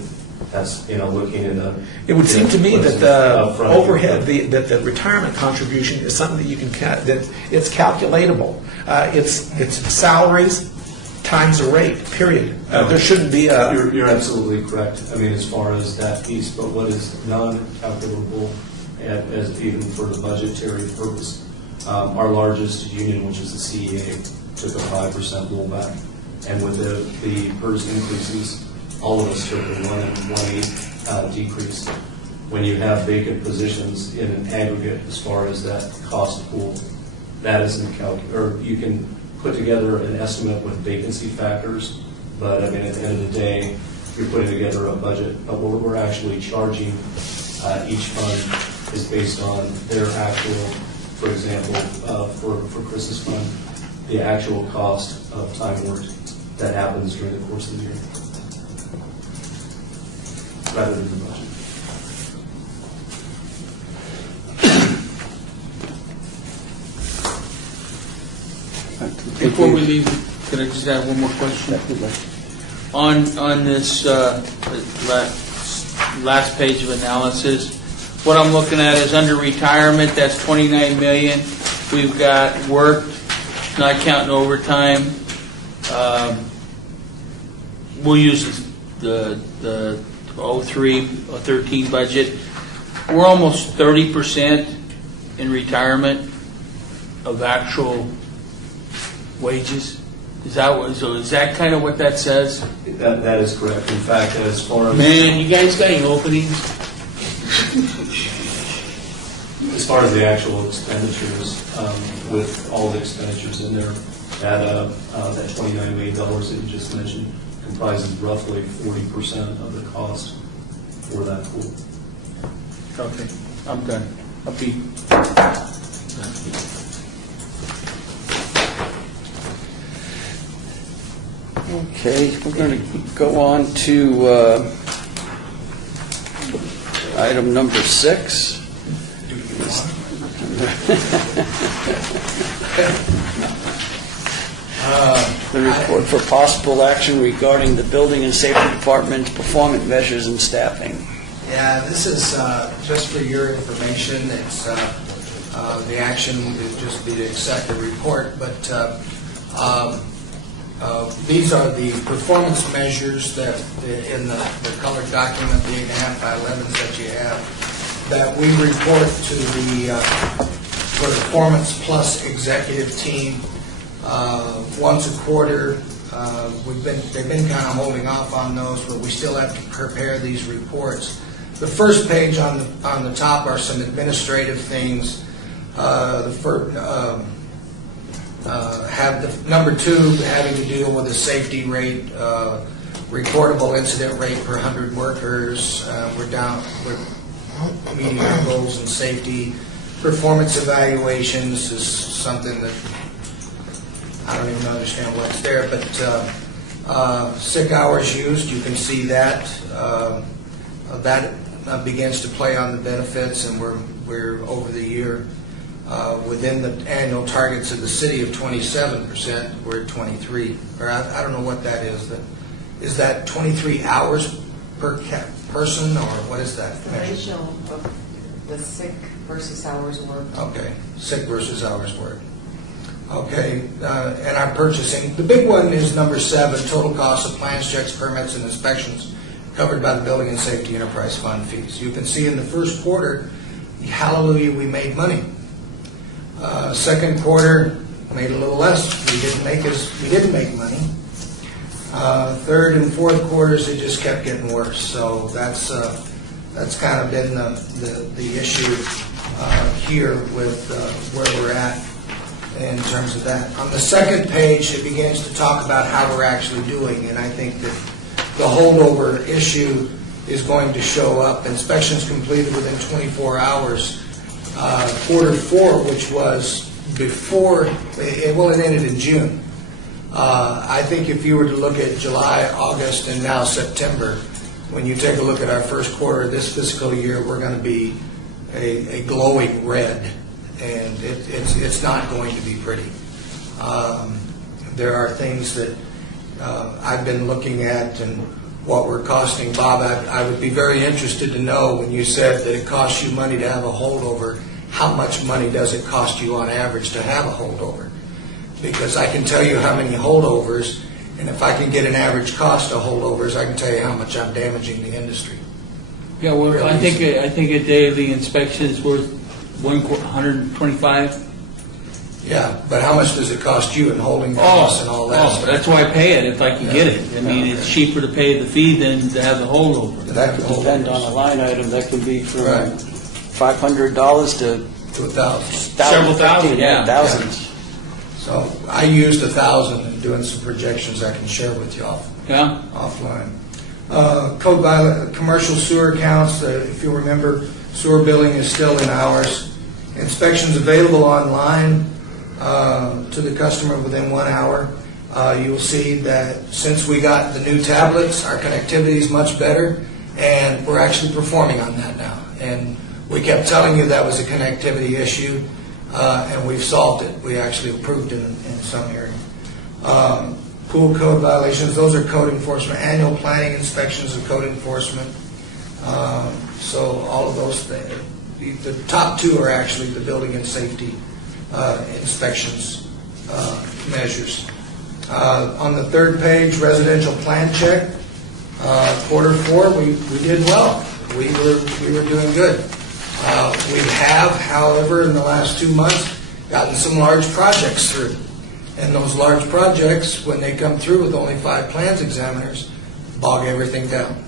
that's, looking at It would seem to me that the overhead, that the retirement contribution is something that you can, that it's calculatable. It's salaries times a rate, period. There shouldn't be a... You're absolutely correct. As far as that piece, but what is non-calculable, as even for the budgetary purpose, our largest union, which is the CEA, took a 5% rollback. And with the PERS increases, all of us took a 1 1/8 decrease. When you have vacant positions in an aggregate as far as that cost pool, that isn't or you can put together an estimate with vacancy factors, but at the end of the day, you're putting together a budget. But what we're actually charging each fund is based on their actual, for example, for Chris's fund, the actual cost of time worked that happens during the course of the year, rather than the budget. Before we leave, can I just add one more question? On this last page of analysis, what I'm looking at is under retirement, that's $29 million. we've got work, not counting overtime. We'll use the 13 budget. We're almost 30% in retirement of actual wages. Is that kind of what that says? That is correct. In fact, as far as... Man, you guys got any openings? As far as the actual expenditures, with all the expenditures in there, that $29 million that you just mentioned comprises roughly 40% of the cost for that pool. Okay, I'm done. I'll be... Okay, we're going to go on to item number 6. The report for possible action regarding the Building and Safety Department's performance measures and staffing. Yeah, this is just for your information. It's the action would just be to accept the report, but these are the performance measures that in the colored document, the 8.5 by 11s that you have, that we report to the Performance Plus executive team once a quarter. They've been kind of holding off on those, but we still have to prepare these reports. The first page on the top are some administrative things. Have the number 2 having to deal with the safety rate, reportable incident rate per 100 workers. We're meeting our goals in safety. Performance evaluations is something that I don't even understand what's there, but sick hours used, you can see that. That begins to play on the benefits, and we're over the year within the annual targets of the city of 27%. We're at 23, or I don't know what that is. Is that 23 hours per person, or what is that? The ratio of the sick versus hours worked. Okay, sick versus hours worked. Okay, and our purchasing. The big one is number 7, total cost of plans, checks, permits, and inspections covered by the Building and Safety Enterprise Fund fees. You can see in the first quarter, hallelujah, we made money. Second quarter, made a little less. We didn't make money. Third and fourth quarters, it just kept getting worse. So that's kind of been the issue here with where we're at in terms of that. On the second page, it begins to talk about how we're actually doing, and I think that the holdover issue is going to show up. Inspections completed within 24 hours. Quarter 4, which was before, it ended in June. I think if you were to look at July, August, and now September, when you take a look at our first quarter of this fiscal year, we're going to be a glowing red, and it's not going to be pretty. There are things that I've been looking at and what we're costing. Bob, I would be very interested to know, when you said that it costs you money to have a holdover, how much money does it cost you on average to have a holdover? Because I can tell you how many holdovers, and if I can get an average cost of holdovers, I can tell you how much I'm damaging the industry. Yeah, well, Really I think a day of the inspection is worth $125. Yeah, but how much does it cost you in holding costs and all that stuff? That's why I pay it if I can get it. I mean, it's cheaper to pay the fee than to have the holdover. That could depend on a line item. That could be from Right. $500 to To 1,000. Several thousand, yeah. Thousands. So I used 1,000 and doing some projections I can share with you Yeah? offline. Code violation, commercial sewer accounts, if you remember, sewer billing is still in hours. Inspections available online to the customer within 1 hour. You will see that since we got the new tablets, our connectivity is much better, and we're actually performing on that now. And we kept telling you that was a connectivity issue, and we've solved it. We actually improved in some area. Pool code violations, those are code enforcement. Annual planning inspections are code enforcement. So all of those things. The top 2 are actually the Building and Safety inspections measures. On the third page, residential plan check, quarter 4, we did well. We were doing good. We have, however, in the last 2 months, gotten some large projects through. And those large projects, when they come through with only 5 plans examiners, bog everything down.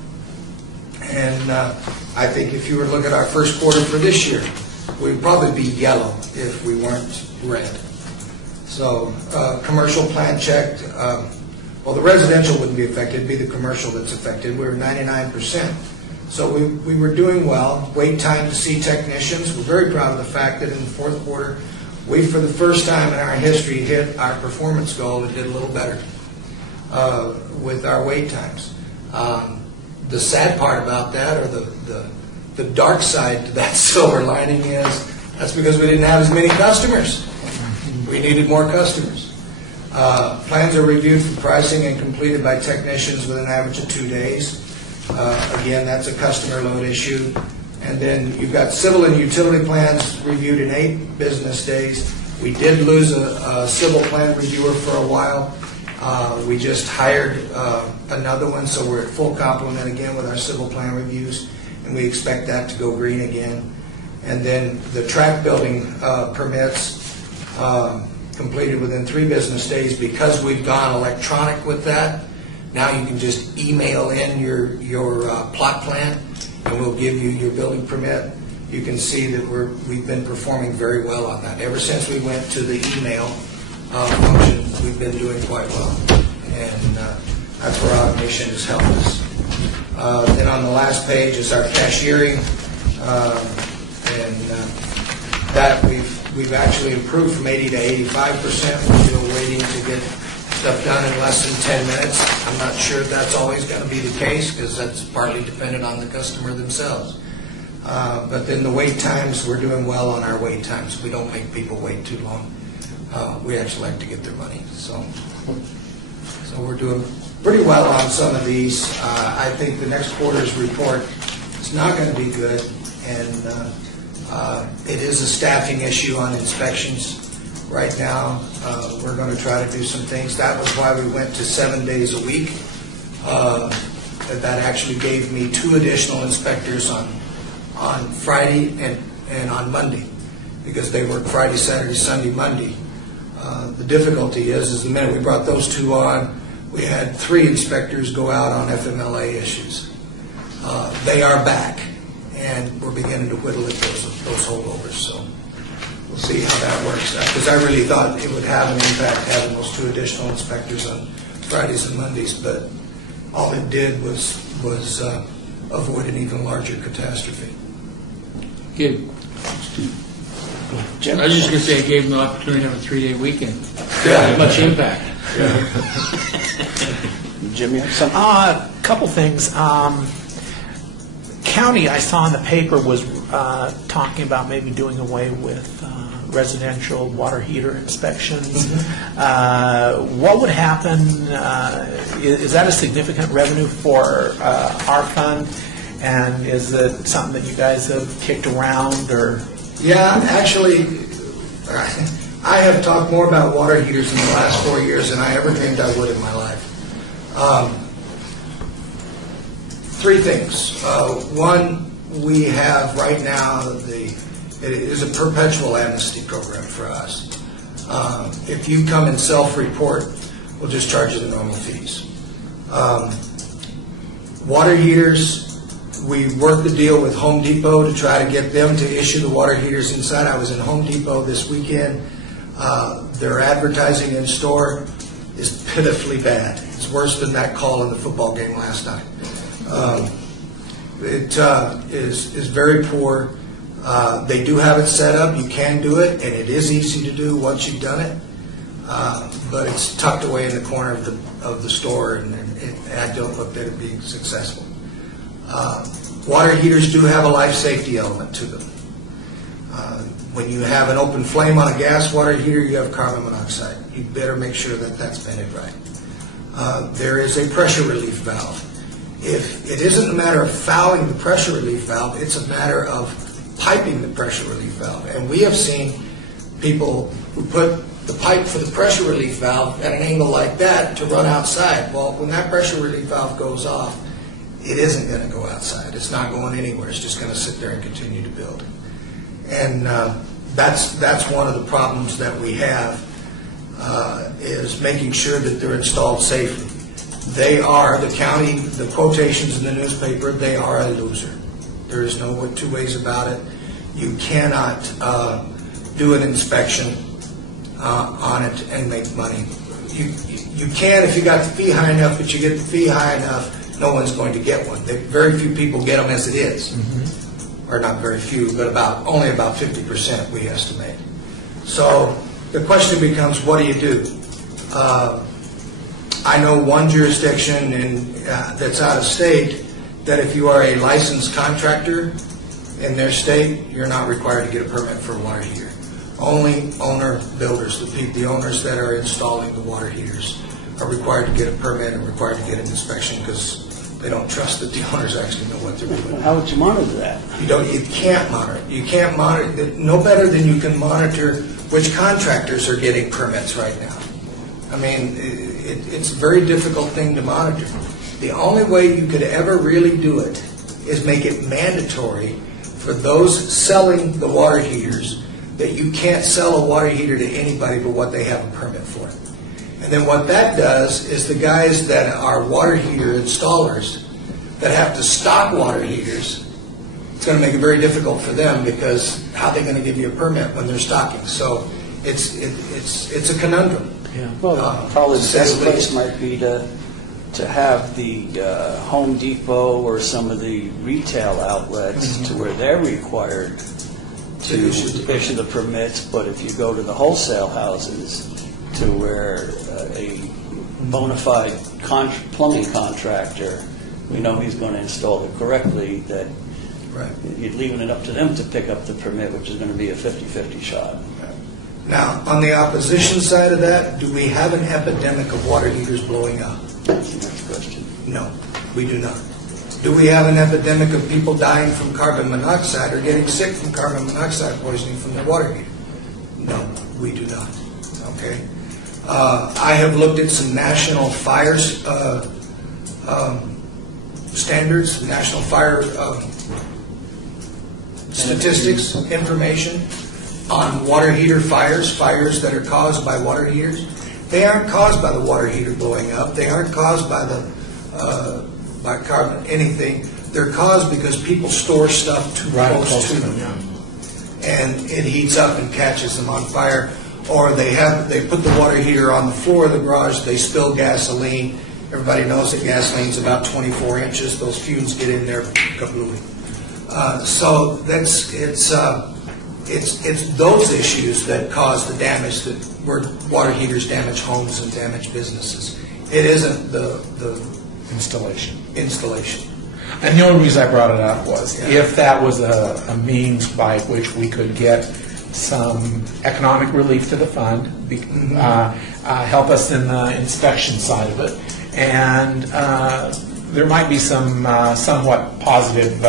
And I think if you were to look at our first quarter for this year, we'd probably be yellow if we weren't red. So commercial plan checked, well, the residential wouldn't be affected, it'd be the commercial that's affected. We were 99%. So we were doing well. Wait time to see technicians. We're very proud of the fact that in the fourth quarter, we, for the first time in our history, hit our performance goal and did a little better with our wait times. The sad part about that, or the dark side to that silver lining, is that's because we didn't have as many customers. We needed more customers. Plans are reviewed for pricing and completed by technicians with an average of 2 days. Again, that's a customer load issue. And then you've got civil and utility plans reviewed in 8 business days. We did lose a civil plan reviewer for a while. We just hired another one, so we're at full complement again with our civil plan reviews, and we expect that to go green again. And then the track building permits completed within 3 business days. Because we've gone electronic with that, now you can just email in your plot plan, and we'll give you your building permit. You can see that we've been performing very well on that. Ever since we went to the email function, we've been doing quite well, and that's where automation has helped us. Then on the last page is our cashiering, and that we've actually improved from 80 to 85%. We're still waiting to get stuff done in less than 10 minutes. I'm not sure that's always going to be the case, because that's partly dependent on the customer themselves. But then the wait times, we're doing well on our wait times. We don't make people wait too long. We actually like to get their money. So we're doing pretty well on some of these. I think the next quarter's report is not going to be good, and it is a staffing issue on inspections. Right now, we're going to try to do some things. That was why we went to 7 days a week. That actually gave me 2 additional inspectors on Friday and on Monday, because they work Friday, Saturday, Sunday, Monday. The difficulty is the minute we brought those 2 on, we had 3 inspectors go out on FMLA issues. They are back, and we're beginning to whittle at those holdovers. So we'll see how that works out, because I really thought it would have an impact having those 2 additional inspectors on Fridays and Mondays, but all it did was avoid an even larger catastrophe. Good. Jim? I was just going to say, it gave them the opportunity to have a 3-day weekend. Yeah. Much impact. Jim, you have something? A couple things. County, I saw in the paper, was talking about maybe doing away with residential water heater inspections. What would happen? Is that a significant revenue for our fund? And is it something that you guys have kicked around, or? Yeah, actually, I have talked more about water heaters in the last 4 years than I ever dreamed I would in my life. 3 things. One, we have right now, it is a perpetual amnesty program for us. If you come and self-report, we'll just charge you the normal fees. Water heaters, we worked the deal with Home Depot to try to get them to issue the water heaters inside. I was in Home Depot this weekend. Their advertising in store is pitifully bad. It's worse than that call in the football game last night. It is very poor. They do have it set up. You can do it, and it is easy to do once you've done it. But it's tucked away in the corner of the store, and I don't look at it being successful. Water heaters do have a life safety element to them. When you have an open flame on a gas water heater, you have carbon monoxide. You better make sure that that's vented right. There is a pressure relief valve. If it isn't a matter of fouling the pressure relief valve, it's a matter of piping the pressure relief valve. And we have seen people who put the pipe for the pressure relief valve at an angle like that to run outside. Well, when that pressure relief valve goes off, it isn't going to go outside. It's not going anywhere. It's just going to sit there and continue to build. And that's one of the problems that we have, is making sure that they're installed safely. They are, the county, the quotations in the newspaper, they are a loser. There is no two ways about it. You cannot do an inspection on it and make money. You can if you got the fee high enough, but you get the fee high enough, no one's going to get one. Very few people get them as it is. Or not very few, but only about 50% we estimate. So the question becomes, what do you do? I know one jurisdiction that's out of state that if you are a licensed contractor in their state, you're not required to get a permit for a water heater. Only owner builders, the owners that are installing the water heaters, are required to get a permit and required to get an inspection because they don't trust that the owners actually know what they're doing. How would you monitor that? You can't monitor. You can't monitor it no better than you can monitor which contractors are getting permits right now. I mean, it's a very difficult thing to monitor. The only way you could ever really do it is make it mandatory for those selling the water heaters that you can't sell a water heater to anybody but what they have a permit for. And then what that does is the guys that are water heater installers that have to stock water heaters, it's going to make it very difficult for them because how are they going to give you a permit when they're stocking? So it's a conundrum. Yeah. Well, probably the best place might be to have the Home Depot or some of the retail outlets to where they're required to issue the permits, but if you go to the wholesale houses to where a bona fide plumbing contractor, we know he's going to install it correctly, that you're leaving it up to them to pick up the permit, which is going to be a 50-50 shot. Now, on the opposition side of that, do we have an epidemic of water heaters blowing up? That's the next question. No, we do not. Do we have an epidemic of people dying from carbon monoxide or getting sick from carbon monoxide poisoning from their water heater? No, we do not. Okay. I have looked at some national fire standards, national fire statistics, information on water heater fires that are caused by water heaters. They aren't caused by the water heater blowing up. They aren't caused by by carbon anything. They're caused because people store stuff too close to them, and it heats up and catches them on fire. Or they put the water heater on the floor of the garage. They spill gasoline. Everybody knows that gasoline is about 24 inches. Those fumes get in there, kablooey. So it's those issues that cause the damage, that where water heaters damage homes and damage businesses. It isn't the installation. And the only reason I brought it up was if that was a means by which we could get some economic relief to the fund, help us in the inspection side of it, and there might be some somewhat positive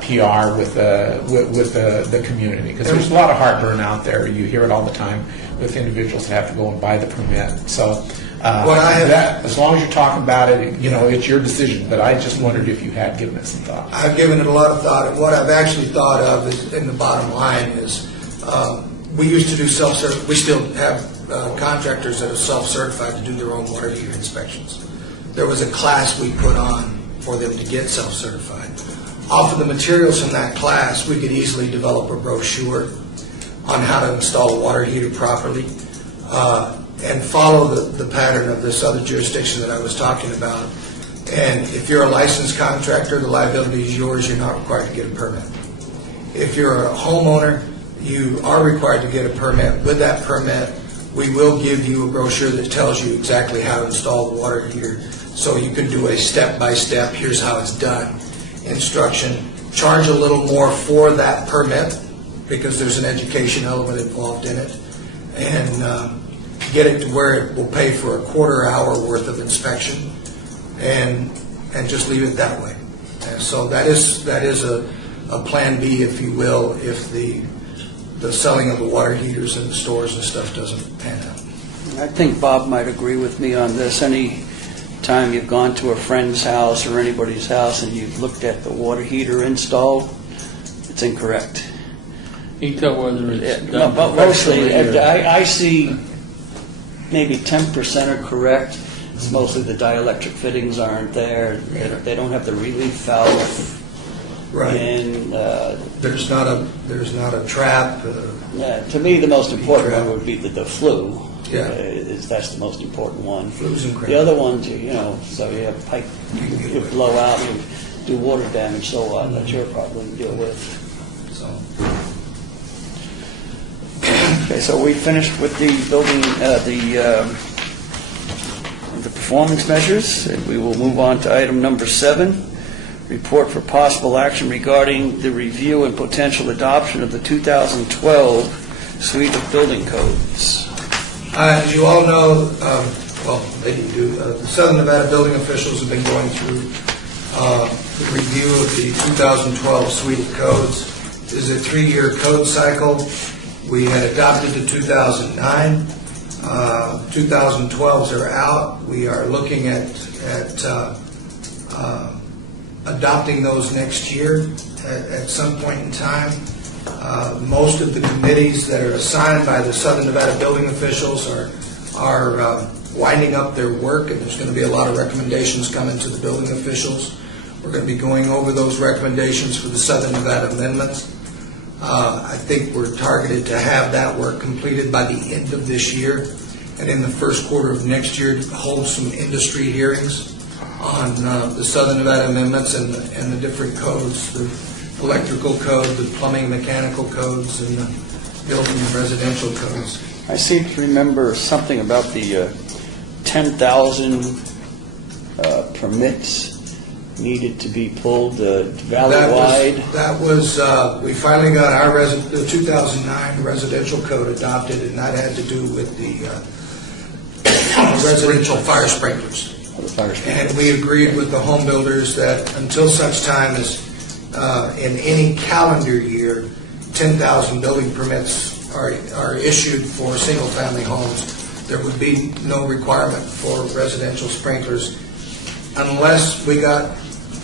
PR with the community, because there's a lot of heartburn out there. You hear it all the time with individuals that have to go and buy the permit. So as long as you're talking about it, it's your decision. But I just wondered if you had given it some thought. I've given it a lot of thought. And what I've actually thought of is, in the bottom line, is we used to do self-certified. We still have contractors that are self-certified to do their own water heater inspections. There was a class we put on for them to get self-certified. Off of the materials from that class, we could easily develop a brochure on how to install a water heater properly, and follow the pattern of this other jurisdiction that I was talking about. And if you're a licensed contractor, the liability is yours. You're not required to get a permit. If you're a homeowner, you are required to get a permit. With that permit, we will give you a brochure that tells you exactly how to install the water heater, so you can do a step-by-step, here's how it's done instruction. Charge a little more for that permit because there's an education element involved in it, and get it to where it will pay for a quarter-hour worth of inspection, and just leave it that way. And so that is a plan B, if you will, if the the selling of the water heaters in the stores and stuff doesn't pan out. I think Bob might agree with me on this. Any time you've gone to a friend's house or anybody's house and you've looked at the water heater installed, it's incorrect. You can tell whether it's No, done but mostly, professionally or... I see maybe 10% are correct. It's mostly the dielectric fittings aren't there. They don't have the relief valve. Right. And There's not a trap. to me, the most important one would be the flue. Yeah. That's the most important one. Flues and The other ones, so you have pipe, you blow out, you do water damage, so on. That's your problem to deal with. So, Okay, so we finished with the building, the performance measures, and we will move on to item number 7, report for possible action regarding the review and potential adoption of the 2012 suite of building codes. as you all know, well, maybe you do, the Southern Nevada building officials have been going through the review of the 2012 suite of codes. This is a 3-year code cycle. We had adopted the 2009. 2012s are out. We are looking at adopting those next year at some point in time. Most of the committees that are assigned by the Southern Nevada building officials are winding up their work, and there's going to be a lot of recommendations coming to the building officials. We're going to be going over those recommendations for the Southern Nevada amendments. I think we're targeted to have that work completed by the end of this year, and in the first quarter of next year to hold some industry hearings on the Southern Nevada amendments and the different codes, the electrical code, the plumbing mechanical codes, and the building and residential codes. I seem to remember something about the 10,000 permits needed to be pulled valley-wide. That was we finally got the 2009 residential code adopted, and that had to do with the residential fire sprinklers. And we agreed with the home builders that until such time as in any calendar year, 10,000 building permits are issued for single-family homes, there would be no requirement for residential sprinklers unless we got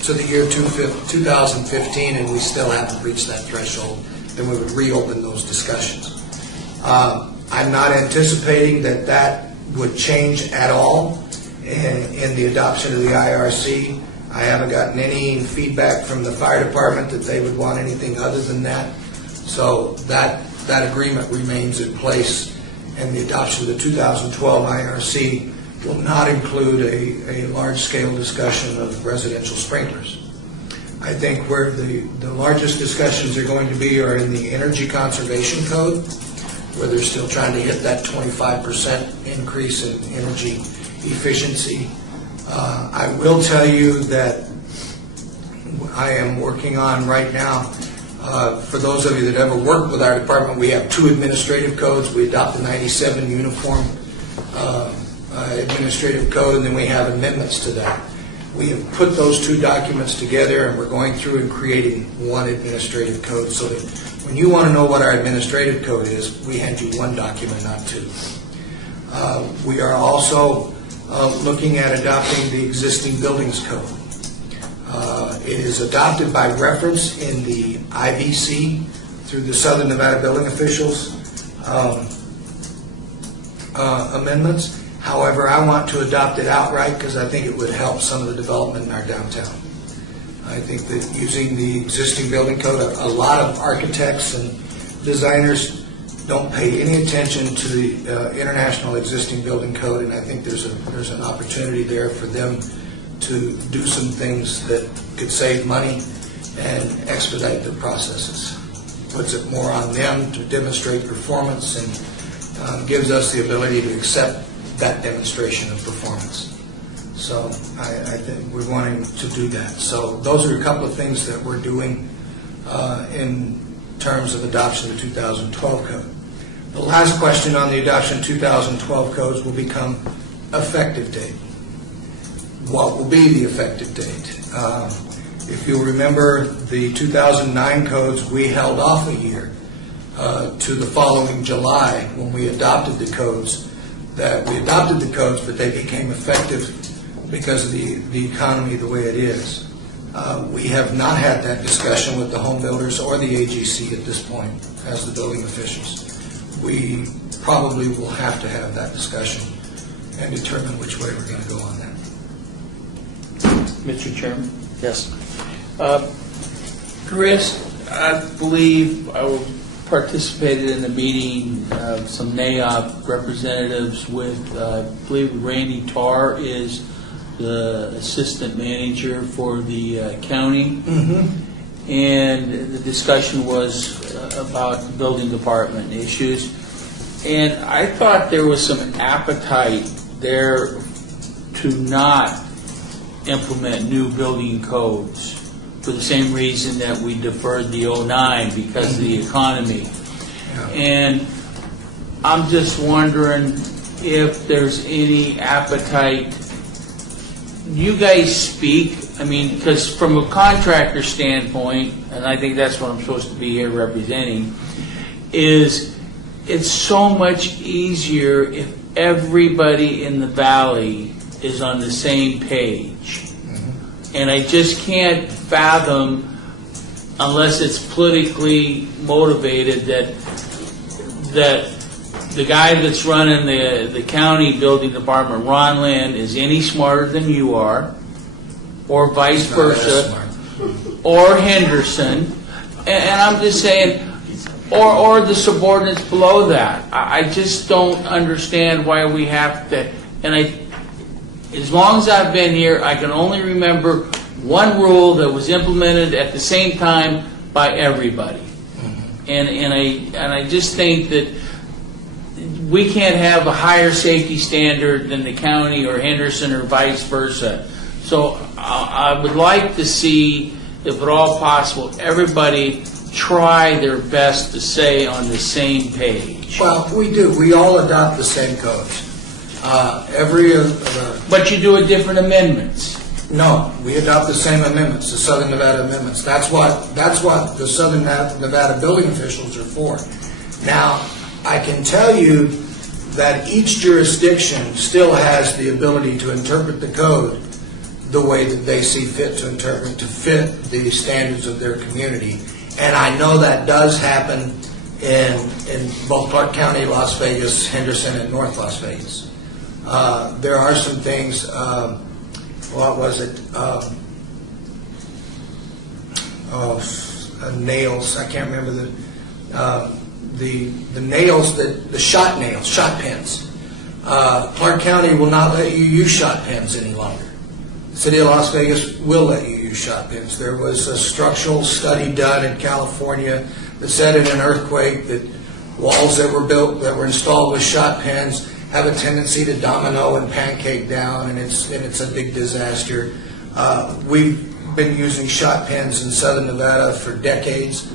to the year 2015 and we still haven't reached that threshold, then we would reopen those discussions. I'm not anticipating that would change at all in the adoption of the IRC. I haven't gotten any feedback from the fire department that they would want anything other than that. So that agreement remains in place, and the adoption of the 2012 IRC will not include a large-scale discussion of residential sprinklers. I think where the largest discussions are going to be are in the energy conservation code, where they're still trying to hit that 25% increase in energy efficiency. I will tell you that I am working on right now, for those of you that ever worked with our department, we have 2 administrative codes. We adopt the 97 uniform administrative code, and then we have amendments to that. We have put those 2 documents together, and we're going through and creating one administrative code, so that when you want to know what our administrative code is, we hand you one document, not 2. We are also looking at adopting the existing buildings code. It is adopted by reference in the IBC through the Southern Nevada building officials amendments. However, I want to adopt it outright because I think it would help some of the development in our downtown. I think that using the existing building code, a lot of architects and designers don't pay any attention to the international existing building code, and I think there's an opportunity there for them to do some things that could save money and expedite their processes. Puts it more on them to demonstrate performance and gives us the ability to accept that demonstration of performance. So I think we're wanting to do that. So those are a couple of things that we're doing in terms of adoption of the 2012 code. The last question on the adoption of 2012 codes will become effective date. What will be the effective date? If you'll remember the 2009 codes, we held off a year to the following July when we adopted the codes, but they became effective because of the economy the way it is. We have not had that discussion with the home builders or the AGC at this point as the building officials. We probably will have to have that discussion and determine which way we're going to go on that. Mr. Chairman? Yes. Chris, I believe I participated in a meeting of some NAIOP representatives with, I believe Randy Tarr is the assistant manager for the county. Mm-hmm. And the discussion was about the building department issues. And I thought there was some appetite there to not implement new building codes for the same reason that we deferred the 09 because of the economy. Yeah. And I'm just wondering if there's any appetite. You guys speak, I mean, because from a contractor standpoint, and I think that's what I'm supposed to be here representing, is it's so much easier if everybody in the valley is on the same page. And I just can't fathom, unless it's politically motivated, that the guy that's running the county building department, Ron Lynn, is any smarter than you are, or vice versa, or Henderson. And I'm just saying, or the subordinates below that. I just don't understand why we have to. And as long as I've been here, I can only remember one rule that was implemented at the same time by everybody. And I just think that we can't have a higher safety standard than the county or Henderson or vice versa. So I would like to see, if at all possible, everybody try their best to stay on the same page. Well, we do. We all adopt the same codes. But you do different amendments. No, we adopt the same amendments, the Southern Nevada amendments. That's what the Southern Nevada building officials are for. Now, I can tell you that each jurisdiction still has the ability to interpret the code the way that they see fit to interpret, to fit the standards of their community. And I know that does happen in both Clark County, Las Vegas, Henderson, and North Las Vegas. There are some things, what was it? Nails, I can't remember the nails, the shot nails, shot pins. Clark County will not let you use shot pins any longer. The City of Las Vegas will let you use shot pins. There was a structural study done in California that said in an earthquake that walls that were built, that were installed with shot pins, have a tendency to domino and pancake down, and it's a big disaster. We've been using shot pins in Southern Nevada for decades.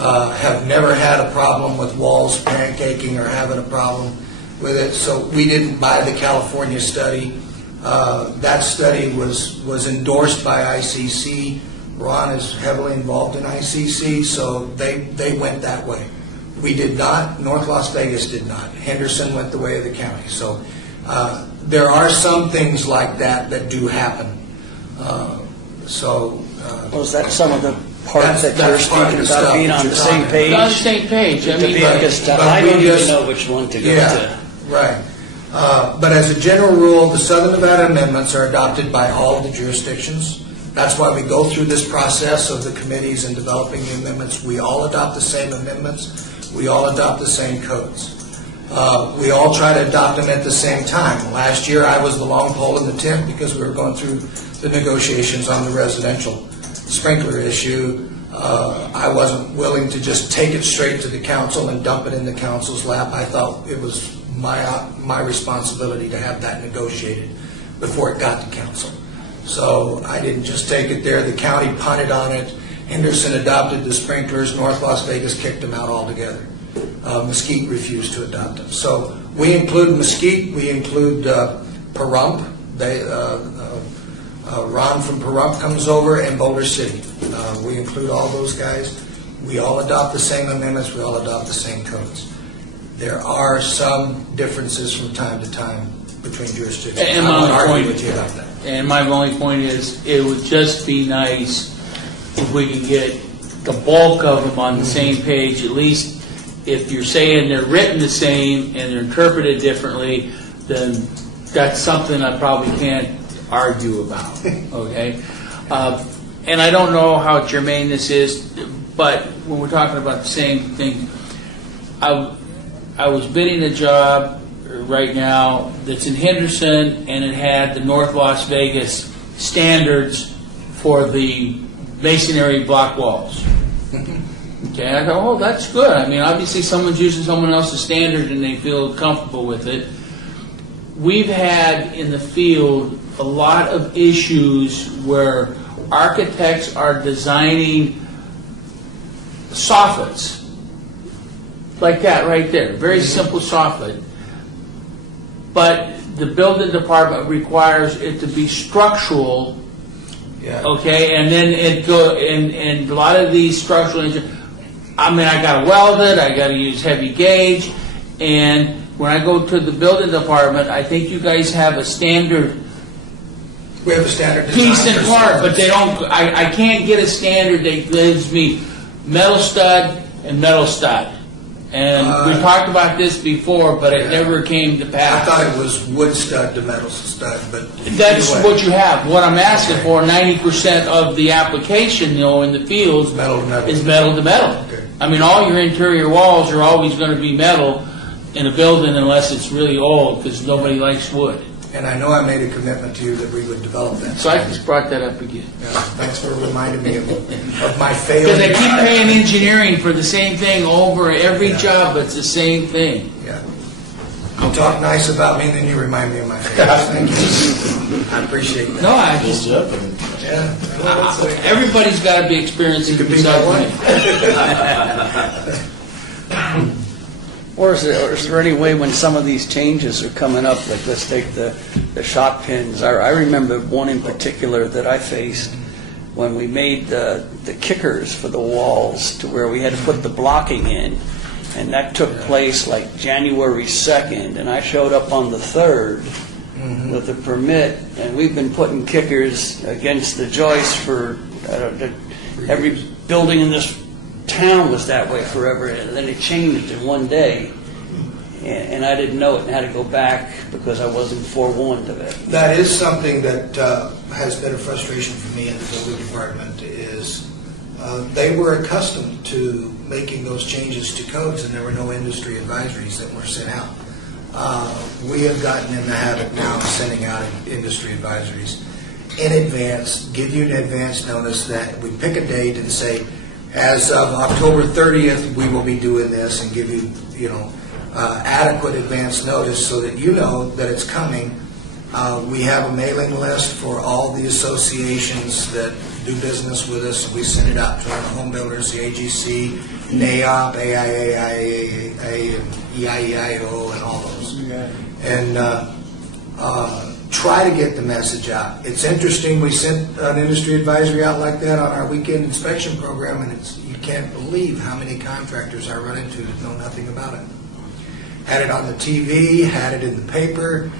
Have never had a problem with walls pancaking or having a problem with it. So we didn't buy the California study. That study was endorsed by ICC. Ron is heavily involved in ICC, so they went that way. We did not. North Las Vegas did not. Henderson went the way of the county. So there are some things like that do happen. Was that some of the parts that you're speaking about being on the same page? On the same page. I mean, because I don't even know which one to go to. Right. But as a general rule, the Southern Nevada amendments are adopted by all of the jurisdictions. That's why we go through this process of the committees and developing the amendments. We all adopt the same amendments. We all adopt the same codes. We all try to adopt them at the same time. Last year, I was the long pole in the tent because we were going through the negotiations on the residential sprinkler issue. I wasn't willing to just take it straight to the council and dump it in the council's lap. I thought it was my responsibility to have that negotiated before it got to council. So I didn't just take it there. The county punted on it. Henderson adopted the sprinklers. North Las Vegas kicked them out altogether. Mesquite refused to adopt them. So we include Mesquite. We include Pahrump. Ron from Pahrump comes over, and Boulder City. We include all those guys. We all adopt the same amendments, we all adopt the same codes. There are some differences from time to time between jurisdictions. And I won't my argue point, with you about that. and my only point is, it would just be nice if we could get the bulk of them on the same page. At least if you're saying they're written the same and they're interpreted differently, then that's something I probably can't argue about, okay? And I don't know how germane this is, but when we're talking about the same thing, I was bidding a job right now that's in Henderson, and it had the North Las Vegas standards for the masonry block walls. Okay, I go, oh, that's good. I mean, obviously someone's using someone else's standard and they feel comfortable with it. We've had in the field a lot of issues where architects are designing soffits, like that right there, very simple soffit, but the building department requires it to be structural. Yeah. Okay, and then it go and a lot of these structural engineers, I mean, I got to weld it, I got to use heavy gauge, and when I go to the building department, I think you guys have a standard We have a standard design piece and for part, but standards. they don't. I can't get a standard that gives me metal stud and metal stud. And we talked about this before, but it Yeah. never came to I pass. thought it was wood stud to metal stud, but That's either way, what you have. What I'm asking for, 90% of the application, in the fields, Metal to metal. is metal to metal. Okay. I mean, all your interior walls are always going to be metal in a building unless it's really old, because nobody likes wood. And I know I made a commitment to you that we would develop that. So I just brought that up again. Yeah, thanks for reminding me of my Because failure. I keep paying engineering for the same thing over every job, it's the same thing. Yeah. You talk nice about me, and then you remind me of my failures. Thank you. I appreciate that. No, I just, Yeah. everybody's got to be experiencing You could be besides my me. wife. Or is there any way when some of these changes are coming up, like let's take the shot pins. I remember one in particular that I faced when we made the kickers for the walls to where we had to put the blocking in. And that took place like January 2nd, and I showed up on the 3rd with a permit, and we've been putting kickers against the joists for every building in this town was that way forever, and then it changed in one day, and I didn't know it and had to go back because I wasn't forewarned of it. That is something that has been a frustration for me in the building department is they were accustomed to making those changes to codes, and there were no industry advisories that were sent out. We have gotten in the habit now of sending out industry advisories in advance, give you an advance notice that we pick a date and say, as of October 30th, we will be doing this, and give you, adequate advance notice so that you know that it's coming. We have a mailing list for all the associations that do business with us. We send it out to the home builders, the AGC, NAIOP, AIA, and EIEIO, and all those. And try to get the message out. It's interesting, we sent an industry advisory out like that on our weekend inspection program, and you can't believe how many contractors I run into that know nothing about it. Had it on the TV, had it in the paper,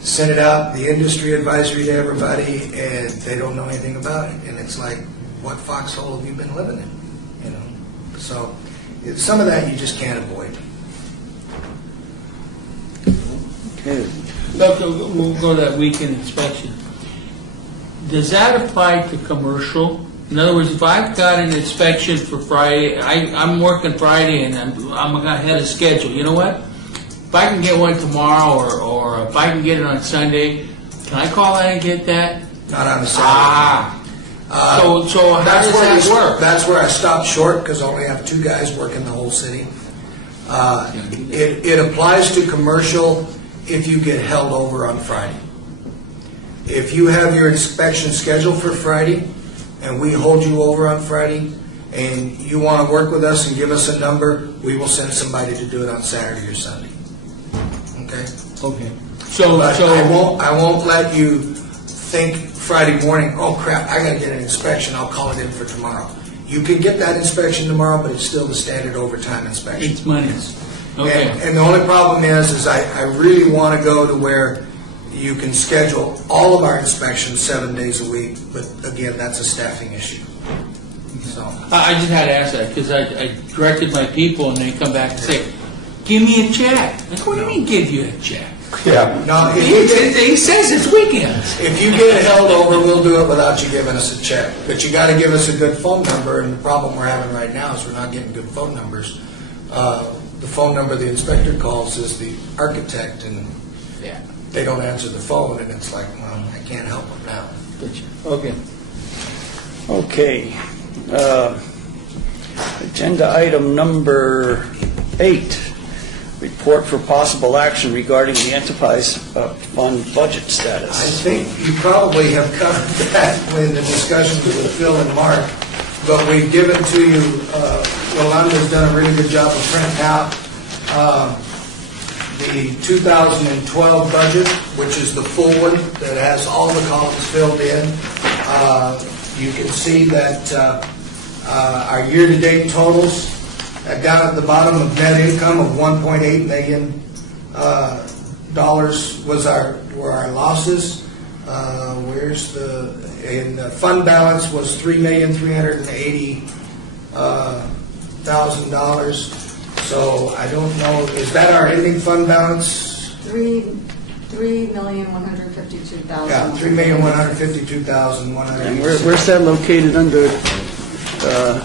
sent it out, the industry advisory to everybody, and they don't know anything about it. And it's like, what foxhole have you been living in? So some of that you just can't avoid. Okay. Look, we'll go to that weekend inspection. Does that apply to commercial? In other words, if I've got an inspection for Friday, I'm working Friday and I'm ahead of schedule. You know what? If I can get one tomorrow or if I can get it on Sunday, can I call that and get that? Not on a Saturday. So how does that work? That's where I stopped short because I only have 2 guys working the whole city. It applies to commercial if you get held over on Friday. If you have your inspection scheduled for Friday and we hold you over on Friday and you want to work with us and give us a number, we will send somebody to do it on Saturday or Sunday. Okay? Okay. So But I won't let you think Friday morning, oh crap, I got to get an inspection, I'll call it in for tomorrow. You can get that inspection tomorrow, but it's still the standard overtime inspection. It's money. Okay. And the only problem is I really want to go to where you can schedule all of our inspections 7 days a week, but again, that's a staffing issue. So, I just had to ask that because I directed my people and they come back and say, give me a check. Like, what do you mean give you a check? Yeah. now, if you get, He says it's weekends. if you get held over, we'll do it without you giving us a check. But you got to give us a good phone number, and the problem we're having right now is we're not getting good phone numbers. The phone number the inspector calls is the architect, and they don't answer the phone, and it's like, well, I can't help them now. Okay. Okay. Agenda item number 8, report for possible action regarding the enterprise fund budget I status. think you probably have covered that in the discussions with Phil and Mark, but we've given to you, Yolanda's done a really good job of printing out the 2012 budget, which is the full one that has all the columns filled in. You can see that our year-to-date totals, down at the bottom of net income of $1.8 million were our losses. And the fund balance was $3,380,000. So I don't know, is that our ending fund balance? $3,152,000. Yeah, $3,152,100. And where's that located under?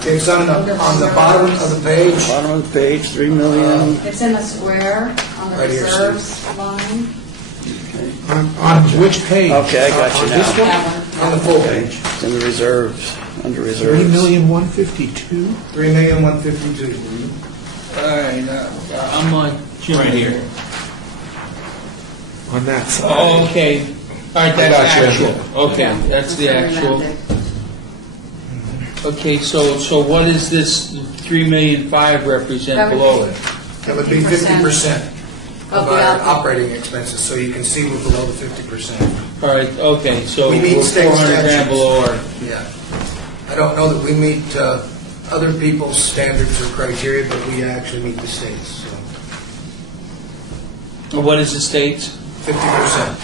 It's on the bottom of the page. Bottom of the page, 3 million. It's in the square on the Right here, reserves line. On which page? Okay, I got you On this now. one? That one. On the full Okay, page. it's in the reserves, under reserves. 3,152,000. $3,152,000. All right. I'm on Jim right here. On that side. Oh, okay. All right, that's got you. actual. Okay, that's the actual. Okay, so what does this 3,000,005 represent below it? That would be 50% of Of the our op- operating expenses, so you can see we're below the 50%. All right, okay, so We meet we're state 400 grand statutes. below our, Yeah. I don't know that we meet other people's standards or criteria, but we actually meet the states, so what is the state's? 50%.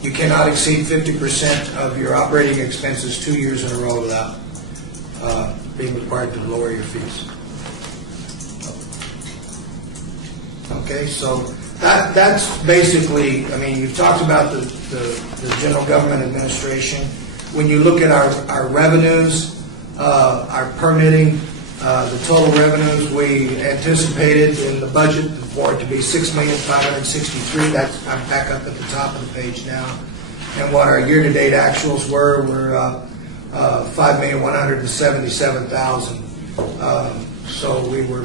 You cannot exceed 50% of your operating expenses 2 years in a row without being required to lower your fees. Okay, so that's basically, I mean, you've talked about the general government administration. When you look at our revenues, our permitting, the total revenues, we anticipated in the budget for it to be $6,563,000. That's, I'm back up at the top of the page now. And what our year-to-date actuals were $5,177,000. So we were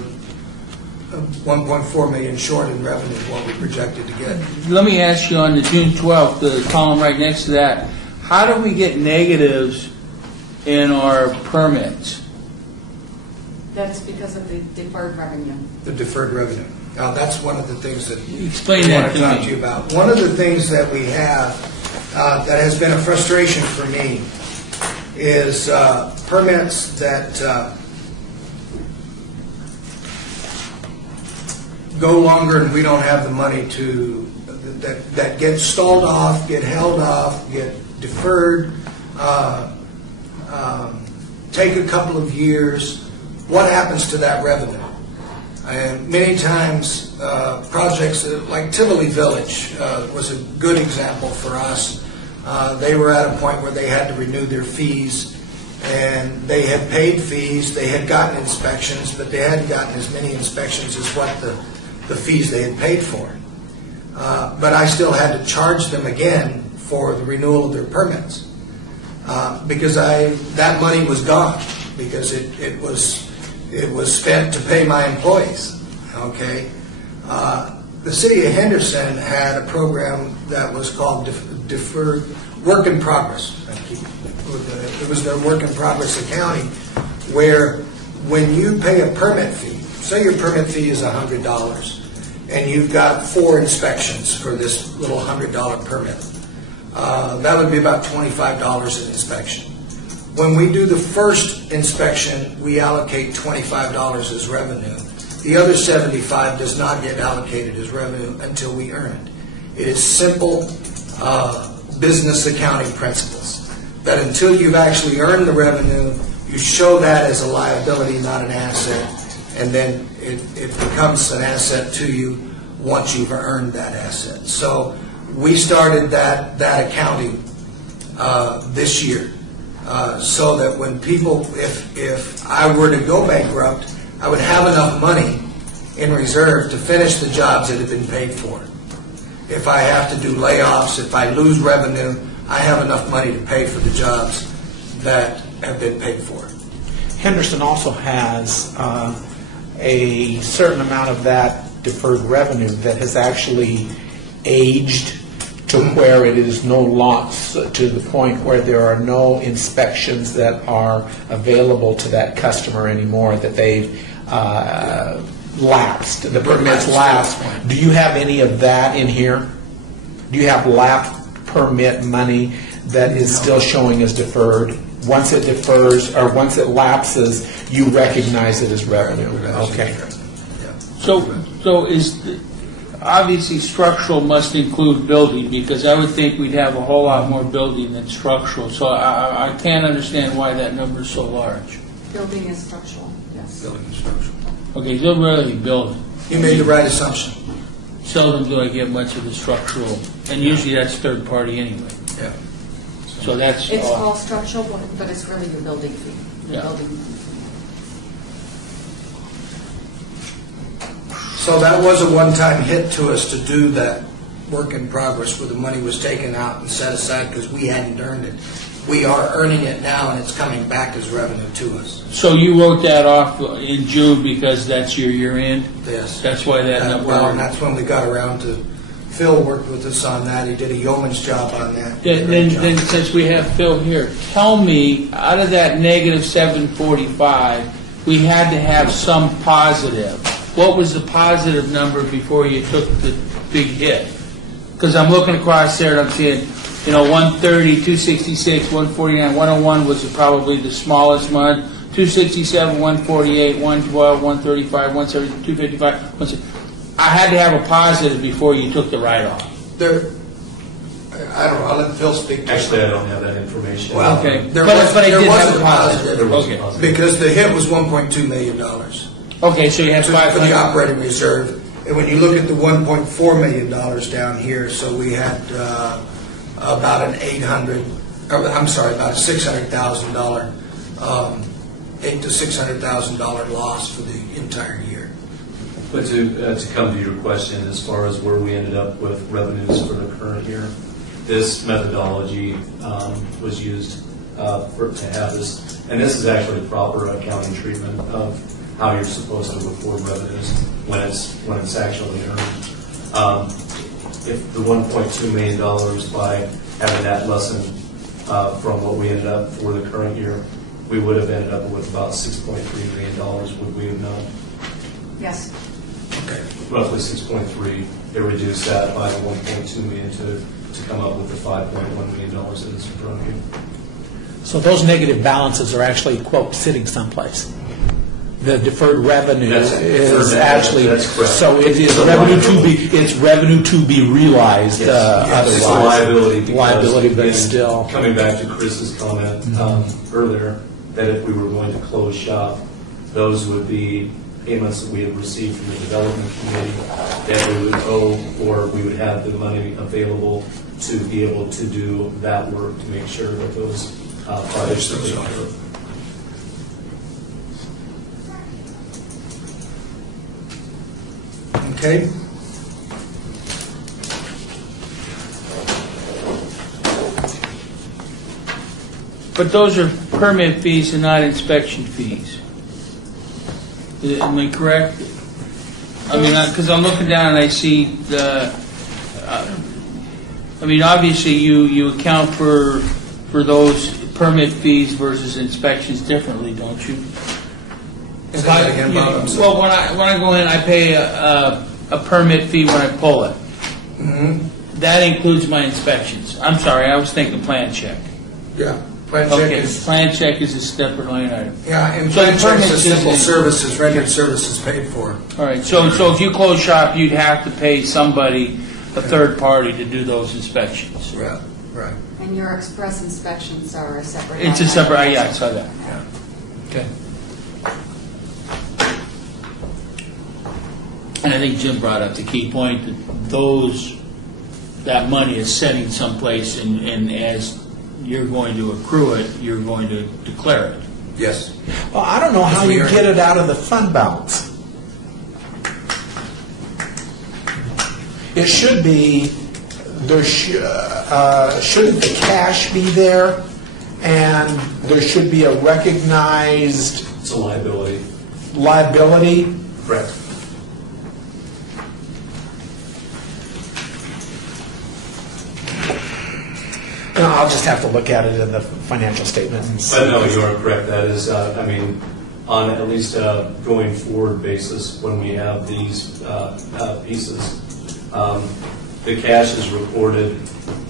1.4 million short in revenue what we projected to get. Let me ask you on the June 12th, the column right next to that, how do we get negatives in our permits? That's because of the deferred revenue. The deferred revenue. Now, that's one of the things that Explain I that want to to talk me. to you about. One of the things that we have that has been a frustration for me is permits that go longer and we don't have the money to, that get stalled off, get held off, get deferred, take a couple of years. What happens to that revenue? And many times, projects like Tivoli Village was a good example for us. They were at a point where they had to renew their fees, and they had paid fees, they had gotten inspections, but they hadn't gotten as many inspections as what the fees they had paid for. But I still had to charge them again for the renewal of their permits because that money was gone because it was spent to pay my employees. Okay, the city of Henderson had a program that was called deferred work in progress. It was their work in progress accounting, where when you pay a permit fee, say your permit fee is $100, and you've got 4 inspections for this little $100 permit, that would be about $25 an inspection. When we do the first inspection, we allocate $25 as revenue. The other 75 does not get allocated as revenue until we earn it. It is simple business accounting principles, that until you've actually earned the revenue, you show that as a liability, not an asset, and then it becomes an asset to you once you've earned that asset. So we started that accounting this year, so that when people, if I were to go bankrupt, I would have enough money in reserve to finish the jobs that have been paid for. If I have to do layoffs, if I lose revenue, I have enough money to pay for the jobs that have been paid for. Henderson also has a certain amount of that deferred revenue that has actually aged to where it is no loss, to the point where there are no inspections that are available to that customer anymore, that they've lapsed, the permit's lapsed. Do you have any of that in here? Do you have lapsed permit money that is still showing as deferred? Once it defers, or once it lapses, you recognize it as revenue? Okay. So is, obviously structural must include building, because I would think we'd have a whole lot more building than structural. So I can't understand why that number is so large. Building is structural, yes. Building and structural. Okay, so really building. You made the right assumption. Seldom do I get much of the structural, and usually that's third party anyway. Yeah. So that's It's all. all structural, but it's really your building fee. Your Yeah. building. So that was a one-time hit to us to do that work in progress where the money was taken out and set aside because we hadn't earned it. We are earning it now, and it's coming back as revenue to us. So you wrote that off in June because that's your year end? Yes. That's why that number. Well, and that's when we got around to, Phil worked with us on that. He did a yeoman's job on that. Then since we have Phil here, tell me, out of that negative 745, we had to have some positive. What was the positive number before you took the big hit? Because I'm looking across there and I'm seeing, 130, 266, 149, 101 was probably the smallest one. 267, 148, 112, 135, 170, 255, 160. I had to have a positive before you took the write-off. I don't know, I'll let Phil speak to it. Actually, I don't have that information. Well, Okay. there But was I did have a a positive. There was Okay. a positive. Because the hit was $1.2 million Okay, so you had for the 500. operating reserve. And when you look at the $1.4 million down here, so we had about a $600,000, $800,000 to $600,000 loss for the entire year. But to come to your question, as far as where we ended up with revenues for the current year, this methodology was used to have this, and this is actually proper accounting treatment of how you're supposed to report revenues when it's actually earned. If the $1.2 million, by having that lesson from what we ended up for the current year, we would have ended up with about $6.3 million, would we have known? Yes. Okay. Roughly 6.3. They reduced that by the 1.2 million to come up with the $5.1 million that is in front of you. So those negative balances are actually, quote, sitting someplace. The deferred revenue That's is correct. actually, That's correct. so it is revenue to be realized. It's a Otherwise, liability. because, liability, but again, still. Coming back to Chris's comment earlier, that if we were going to close shop, those would be payments that we had received from the development committee that we would owe, or we would have the money available to be able to do that work to make sure that those projects are taken care of. Okay? But those are permit fees and not inspection fees. Am I correct? I mean, because I'm looking down and I see the, obviously you account for those permit fees versus inspections differently, don't you? Say that again, Bob, I'm sorry. Well, when I go in, I pay a permit fee when I pull it. Mm-hmm. That includes my inspections. I'm sorry, I was thinking plan check. Yeah. Plan check Okay, is, plan check is a separate line item. yeah, and So plan the check permits is simple is- services, rendered services paid for. All right, so if you close shop, you'd have to pay somebody, a third party, to do those inspections. Right, right. And your express inspections are a separate. It's a line separate, item. yeah, I saw that. Yeah. Okay. And I think Jim brought up the key point, that that money is sitting someplace, and as you're going to accrue it, you're going to declare it. Yes. Well, I don't know how you get it out of the fund balance. It should be, shouldn't the cash be there, and there should be a recognized It's a liability. liability? Correct. No, I'll just have to look at it in the financial statement and see. But no, you are correct. That is, on at least a going forward basis, when we have these pieces, the cash is reported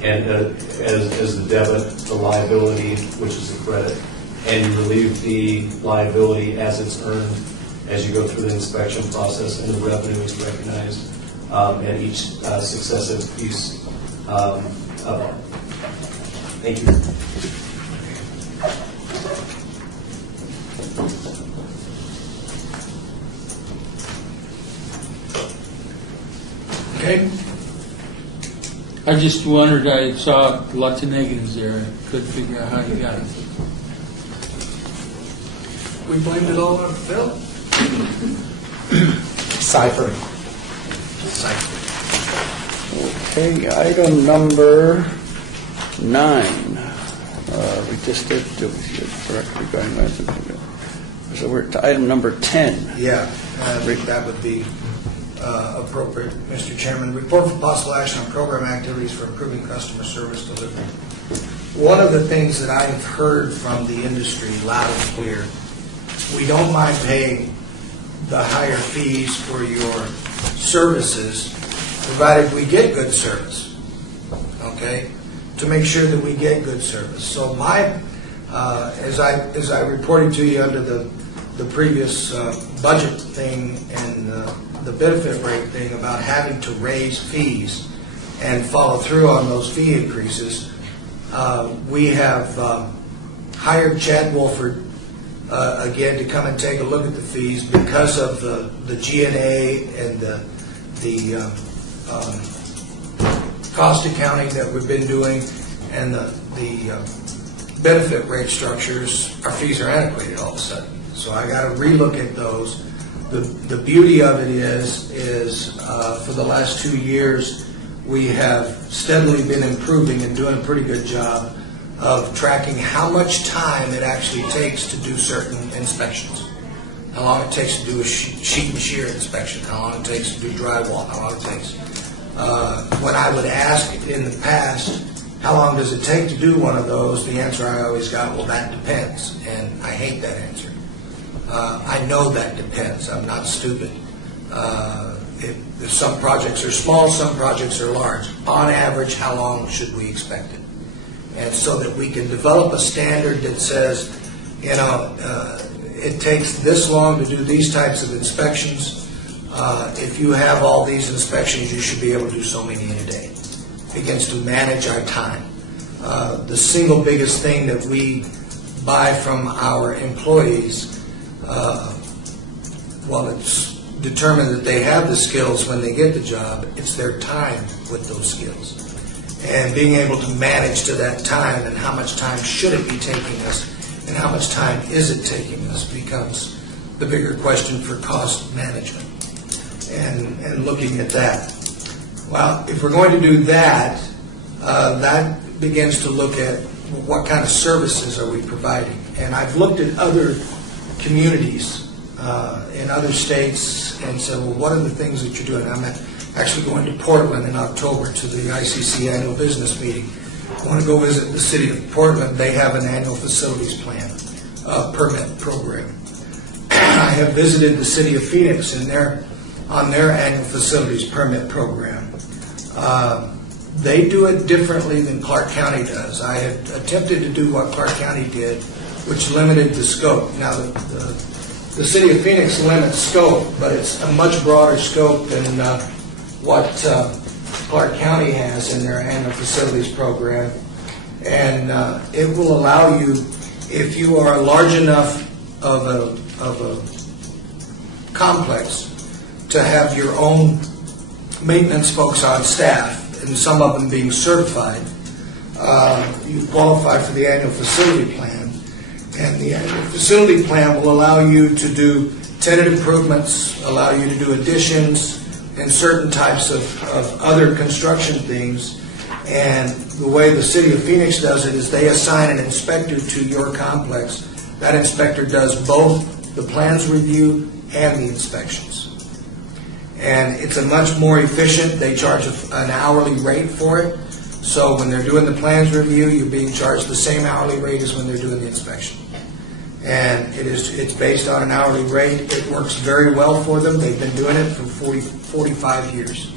and as the debit, the liability, which is the credit, and you relieve the liability as it's earned as you go through the inspection process, and the revenue is recognized at each successive piece of it. Thank you. Okay. I just wondered, I saw lots of negatives there, I couldn't figure out how you got it. We blamed it all on Phil. Ciphering. Okay, item number 9. We just did, correct, regarding that. So we're to item number 10. Yeah, I think that would be appropriate, Mr. Chairman. Report for possible action on program activities for improving customer service delivery. One of the things that I've heard from the industry loud and clear, we don't mind paying the higher fees for your services, provided we get good service, okay? To make sure that we get good service. So my, as I reported to you under the previous budget thing and the benefit rate thing about having to raise fees and follow through on those fee increases, we have hired Chad Wolford again to come and take a look at the fees because of the G&A and the cost accounting that we've been doing and the benefit rate structures. Our fees are antiquated all of a sudden. So I got to relook at those. The beauty of it is for the last 2 years, we have steadily been improving and doing a pretty good job of tracking how much time it actually takes to do certain inspections. How long it takes to do a sheet and shear inspection, how long it takes to do drywall, how long it takes. When I would ask in the past, how long does it take to do one of those, the answer I always got, well, that depends. And I hate that answer. I know that depends. I'm not stupid. Some projects are small, some projects are large. On average, how long should we expect it? And so that we can develop a standard that says, it takes this long to do these types of inspections. If you have all these inspections, you should be able to do so many in a day. It begins to manage our time. The single biggest thing that we buy from our employees, while it's determined that they have the skills when they get the job, it's their time with those skills. And being able to manage to that time and how much time should it be taking us and how much time is it taking us becomes the bigger question for cost management and looking at that. Well, if we're going to do that, that begins to look at what kind of services are we providing. And I've looked at other communities in other states and said, well, what are the things that you're doing? I'm actually going to Portland in October to the ICC annual business meeting. I want to go visit the city of Portland. They have an annual facilities plan permit program. I have visited the city of Phoenix on their annual facilities permit program. They do it differently than Clark County does. I had attempted to do what Clark County did, which limited the scope. Now, the City of Phoenix limits scope, but it's a much broader scope than what Clark County has in their annual facilities program. And it will allow you, if you are large enough of a complex, to have your own maintenance folks on staff, and some of them being certified. You qualify for the annual facility plan, and the annual facility plan will allow you to do tenant improvements, allow you to do additions, and certain types of other construction things. And the way the City of Phoenix does it is they assign an inspector to your complex. That inspector does both the plans review and the inspections. And it's a much more efficient, they charge an hourly rate for it. So when they're doing the plans review, you're being charged the same hourly rate as when they're doing the inspection. And it's based on an hourly rate. It works very well for them. They've been doing it for 45 years.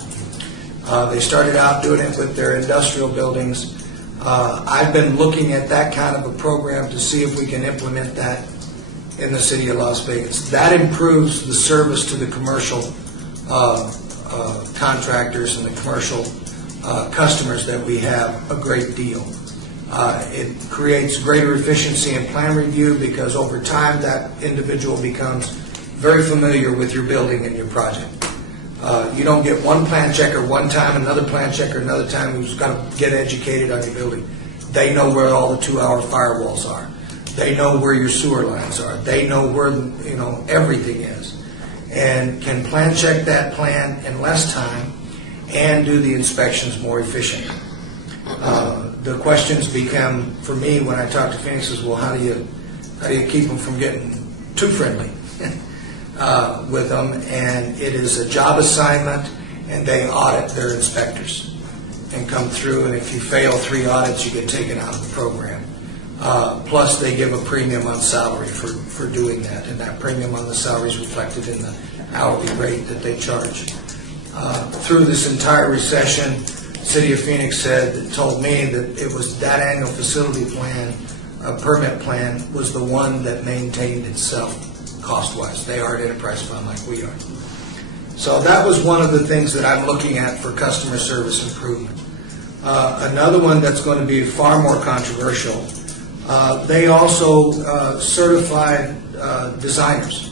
They started out doing it with their industrial buildings. I've been looking at that kind of a program to see if we can implement that in the city of Las Vegas. That improves the service to the commercial contractors and the commercial customers that we have a great deal. It creates greater efficiency in plan review because over time that individual becomes very familiar with your building and your project. You don't get one plan checker one time, another plan checker another time who's got to get educated on your building. They know where all the 2-hour firewalls are. They know where your sewer lines are. They know where everything is, and can plan check that plan in less time and do the inspections more efficiently. The questions become, for me, when I talk to Phoenix, is, well, how do you keep them from getting too friendly with them? And it is a job assignment, and they audit their inspectors and come through. And if you fail 3 audits, you get taken out of the program. Plus, they give a premium on salary for doing that, and that premium on the salary is reflected in the hourly rate that they charge. Through this entire recession, City of Phoenix told me that it was that annual facility plan, permit plan, was the one that maintained itself cost-wise. They are an enterprise fund like we are. So that was one of the things that I'm looking at for customer service improvement. Another one that's going to be far more controversial, they also certify designers.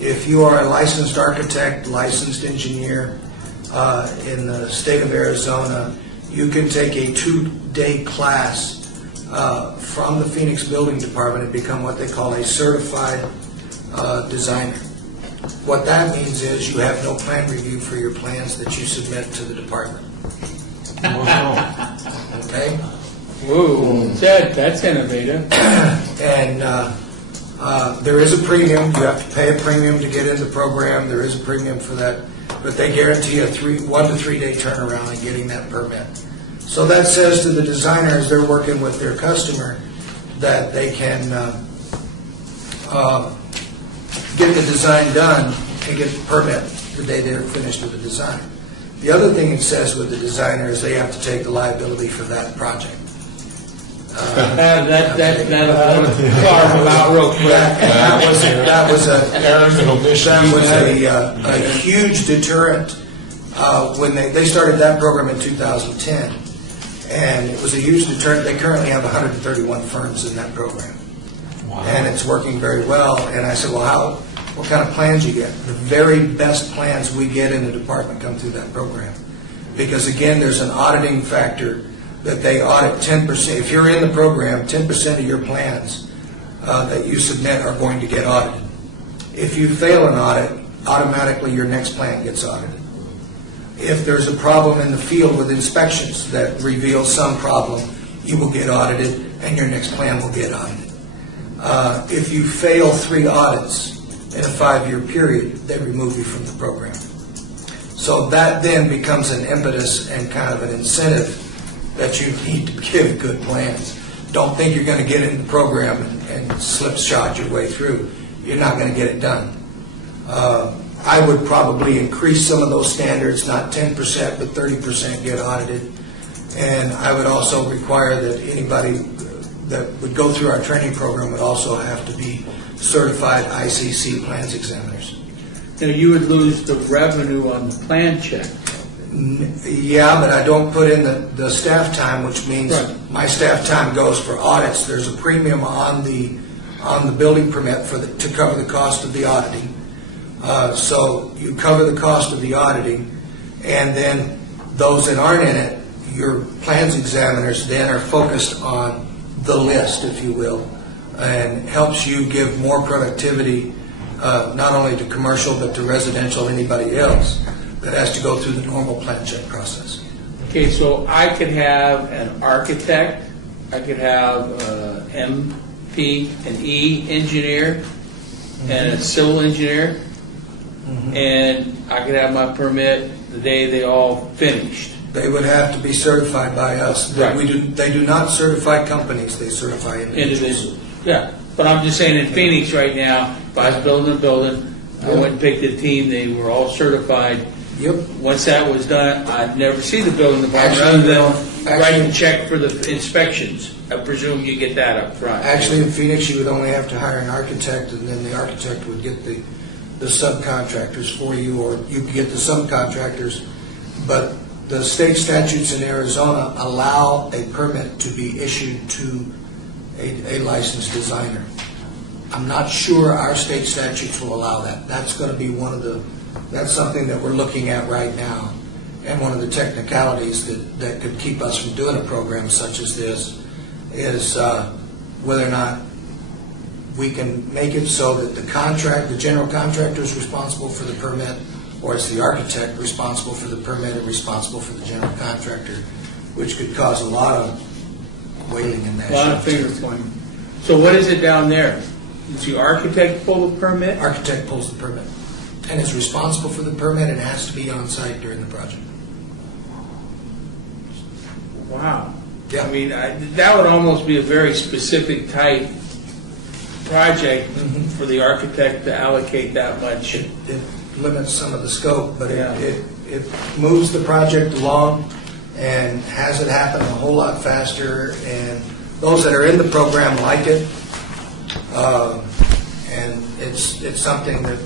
If you are a licensed architect, licensed engineer in the state of Arizona, you can take a 2-day class from the Phoenix Building Department and become what they call a certified designer. What that means is you have no plan review for your plans that you submit to the department. Okay? Whoa, that's innovative. And there is a premium. You have to pay a premium to get in the program. There is a premium for that. But they guarantee a 1 to 3 day turnaround in getting that permit. So that says to the designers, they're working with their customer, that they can get the design done and get the permit the day they're finished with the design. The other thing it says with the designer is they have to take the liability for that project. That'll carve them out real quick. That was a huge deterrent when they started that program in 2010, and it was a huge deterrent. They currently have 131 firms in that program, and it's working very well. And I said, well, what kind of plans you get? The very best plans we get in the department come through that program, because again, there's an auditing factor that they audit 10%. If you're in the program, 10% of your plans that you submit are going to get audited. If you fail an audit, automatically your next plan gets audited. If there's a problem in the field with inspections that reveal some problem, you will get audited and your next plan will get audited. If you fail 3 audits in a 5-year period, they remove you from the program. So that then becomes an impetus and kind of an incentive that you need to give good plans. Don't think you're going to get in the program and slipshod your way through. You're not going to get it done. I would probably increase some of those standards, not 10%, but 30% get audited. And I would also require that anybody that would go through our training program would also have to be certified ICC plans examiners. Now, you would lose the revenue on the plan check. Yeah, but I don't put in the staff time, which means Right. my staff time goes for audits. There's a premium on the building permit to cover the cost of the auditing. So you cover the cost of the auditing, and then those that aren't in it, your plans examiners then are focused on the list, if you will, and helps you give more productivity not only to commercial but to residential, anybody else that has to go through the normal plan check process. Okay, so I could have an architect, I could have MP and E engineer, and a civil engineer, and I could have my permit the day they all finished. They would have to be certified by us. Right. They do not certify companies, they certify individuals. Individuals. Yeah, but I'm just saying in Phoenix right now, if I was building a building, I went and picked a team, they were all certified. Yep. Once that was done, I'd never see the building department Actually, other no. than writing a check for the inspections. I presume you get that up front. Actually, in Phoenix, you would only have to hire an architect, and then the architect would get the subcontractors for you, or you could get the subcontractors. But the state statutes in Arizona allow a permit to be issued to a licensed designer. I'm not sure our state statutes will allow that. That's going to be that's something that we're looking at right now. And one of the technicalities that could keep us from doing a program such as this is whether or not we can make it so that the general contractor is responsible for the permit, or it's the architect responsible for the permit and responsible for the general contractor, which could cause a lot of wailing in that. A lot of finger pointing. So what is it down there? Does the architect pull the permit? Architect pulls the permit and is responsible for the permit and has to be on site during the project. Wow. Yeah. I mean, that would almost be a very specific type project for the architect to allocate that much. It limits some of the scope, but Yeah. it moves the project along and has it happen a whole lot faster, and those that are in the program like it, and it's something that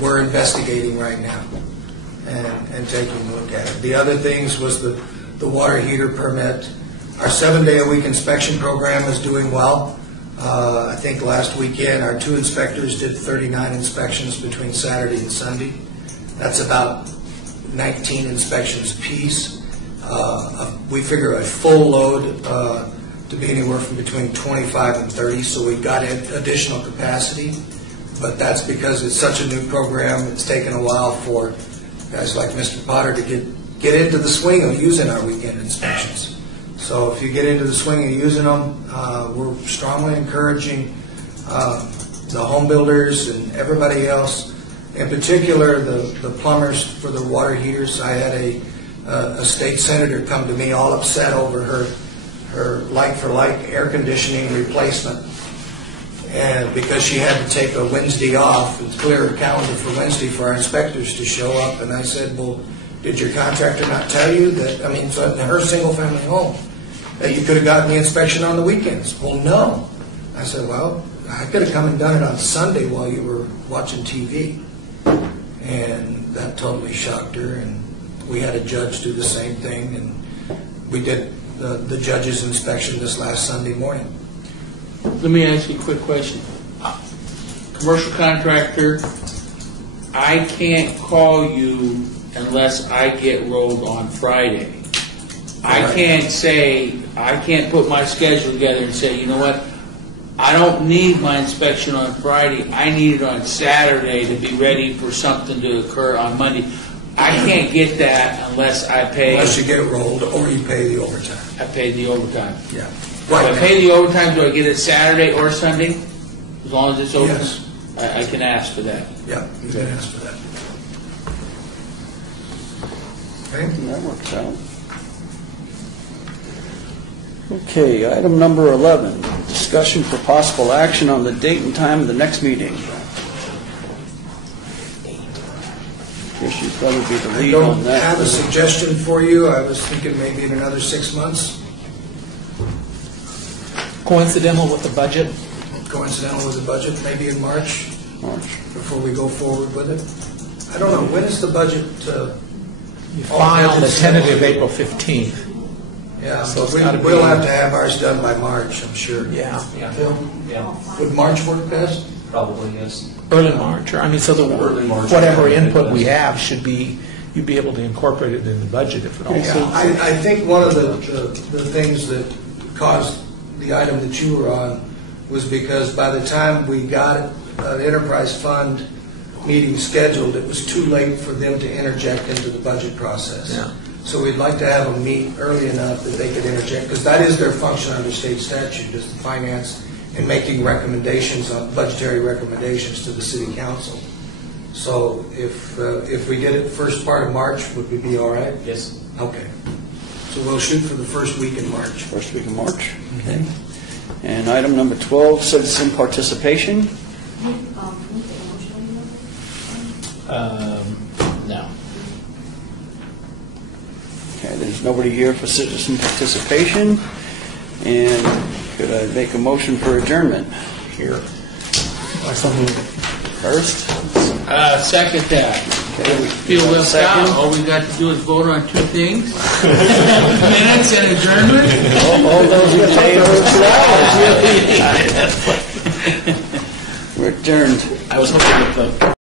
we're investigating right now and taking a look at it. The other things was the water heater permit. Our 7-day-a-week inspection program is doing well. I think last weekend our 2 inspectors did 39 inspections between Saturday and Sunday. That's about 19 inspections apiece. We figure a full load to be anywhere from between 25 and 30, so we've got additional capacity. But that's because it's such a new program. It's taken a while for guys like Mr. Potter to get into the swing of using our weekend inspections. So if you get into the swing of using them, we're strongly encouraging the home builders and everybody else, in particular the plumbers for the water heaters. I had a state senator come to me all upset over her like-for-like air conditioning replacement, and because she had to take a Wednesday off and clear her calendar for Wednesday for our inspectors to show up. And I said, well, did your contractor not tell you that, I mean, so in her single-family home, that you could have gotten the inspection on the weekends? Well, no. I said, well, I could have come and done it on Sunday while you were watching TV. And that totally shocked her, and we had a judge do the same thing, and we did the judge's inspection this last Sunday morning. Let me ask you a quick question. Commercial contractor, I can't call you unless I get rolled on Friday. I can't put my schedule together and say, you know what, I don't need my inspection on Friday. I need it on Saturday to be ready for something to occur on Monday. I can't get that unless I pay. Unless you get it rolled or you pay the overtime. I pay the overtime. Yeah. If I pay the overtime, do I get it Saturday or Sunday? As long as it's open? Yes. I can ask for that. Yeah, you can ask for that. Okay. That works out. Okay, item number 11, discussion for possible action on the date and time of the next meeting. Guess you'd probably be the I lead don't on that. have a suggestion for you. I was thinking maybe in another 6 months, Coincidental with the budget? coincidental with the budget, maybe in March, March. before we go forward with it. I don't know, when is the budget? You file the tentative April 15th. Yeah, So it's so gotta be- we'll have to have ours done by March, I'm sure. Yeah, Yeah, Phil, yeah, would March work best? probably, yes. early March, or, I mean, so that Early March. whatever input we have should be, you'd be able to incorporate it in the budget if it all. Yeah, I think one of the things that caused the item that you were on was because by the time we got an enterprise fund meeting scheduled, it was too late for them to interject into the budget process. Yeah. So we'd like to have them meet early enough that they could interject, because that is their function under state statute, is the finance and making recommendations, budgetary recommendations to the city council. So if we did it first part of March, would we be all right? Yes. Okay. So we'll shoot for the first week in March. First week of March. Okay. And item number 12, citizen participation. No. Okay, there's nobody here for citizen participation. And could I make a motion for adjournment? Here. First? Second that. Okay, we Feel left second. out, all we got to do is vote on two things. Minutes and adjournment. All those in favor? We're adjourned. I was hoping that the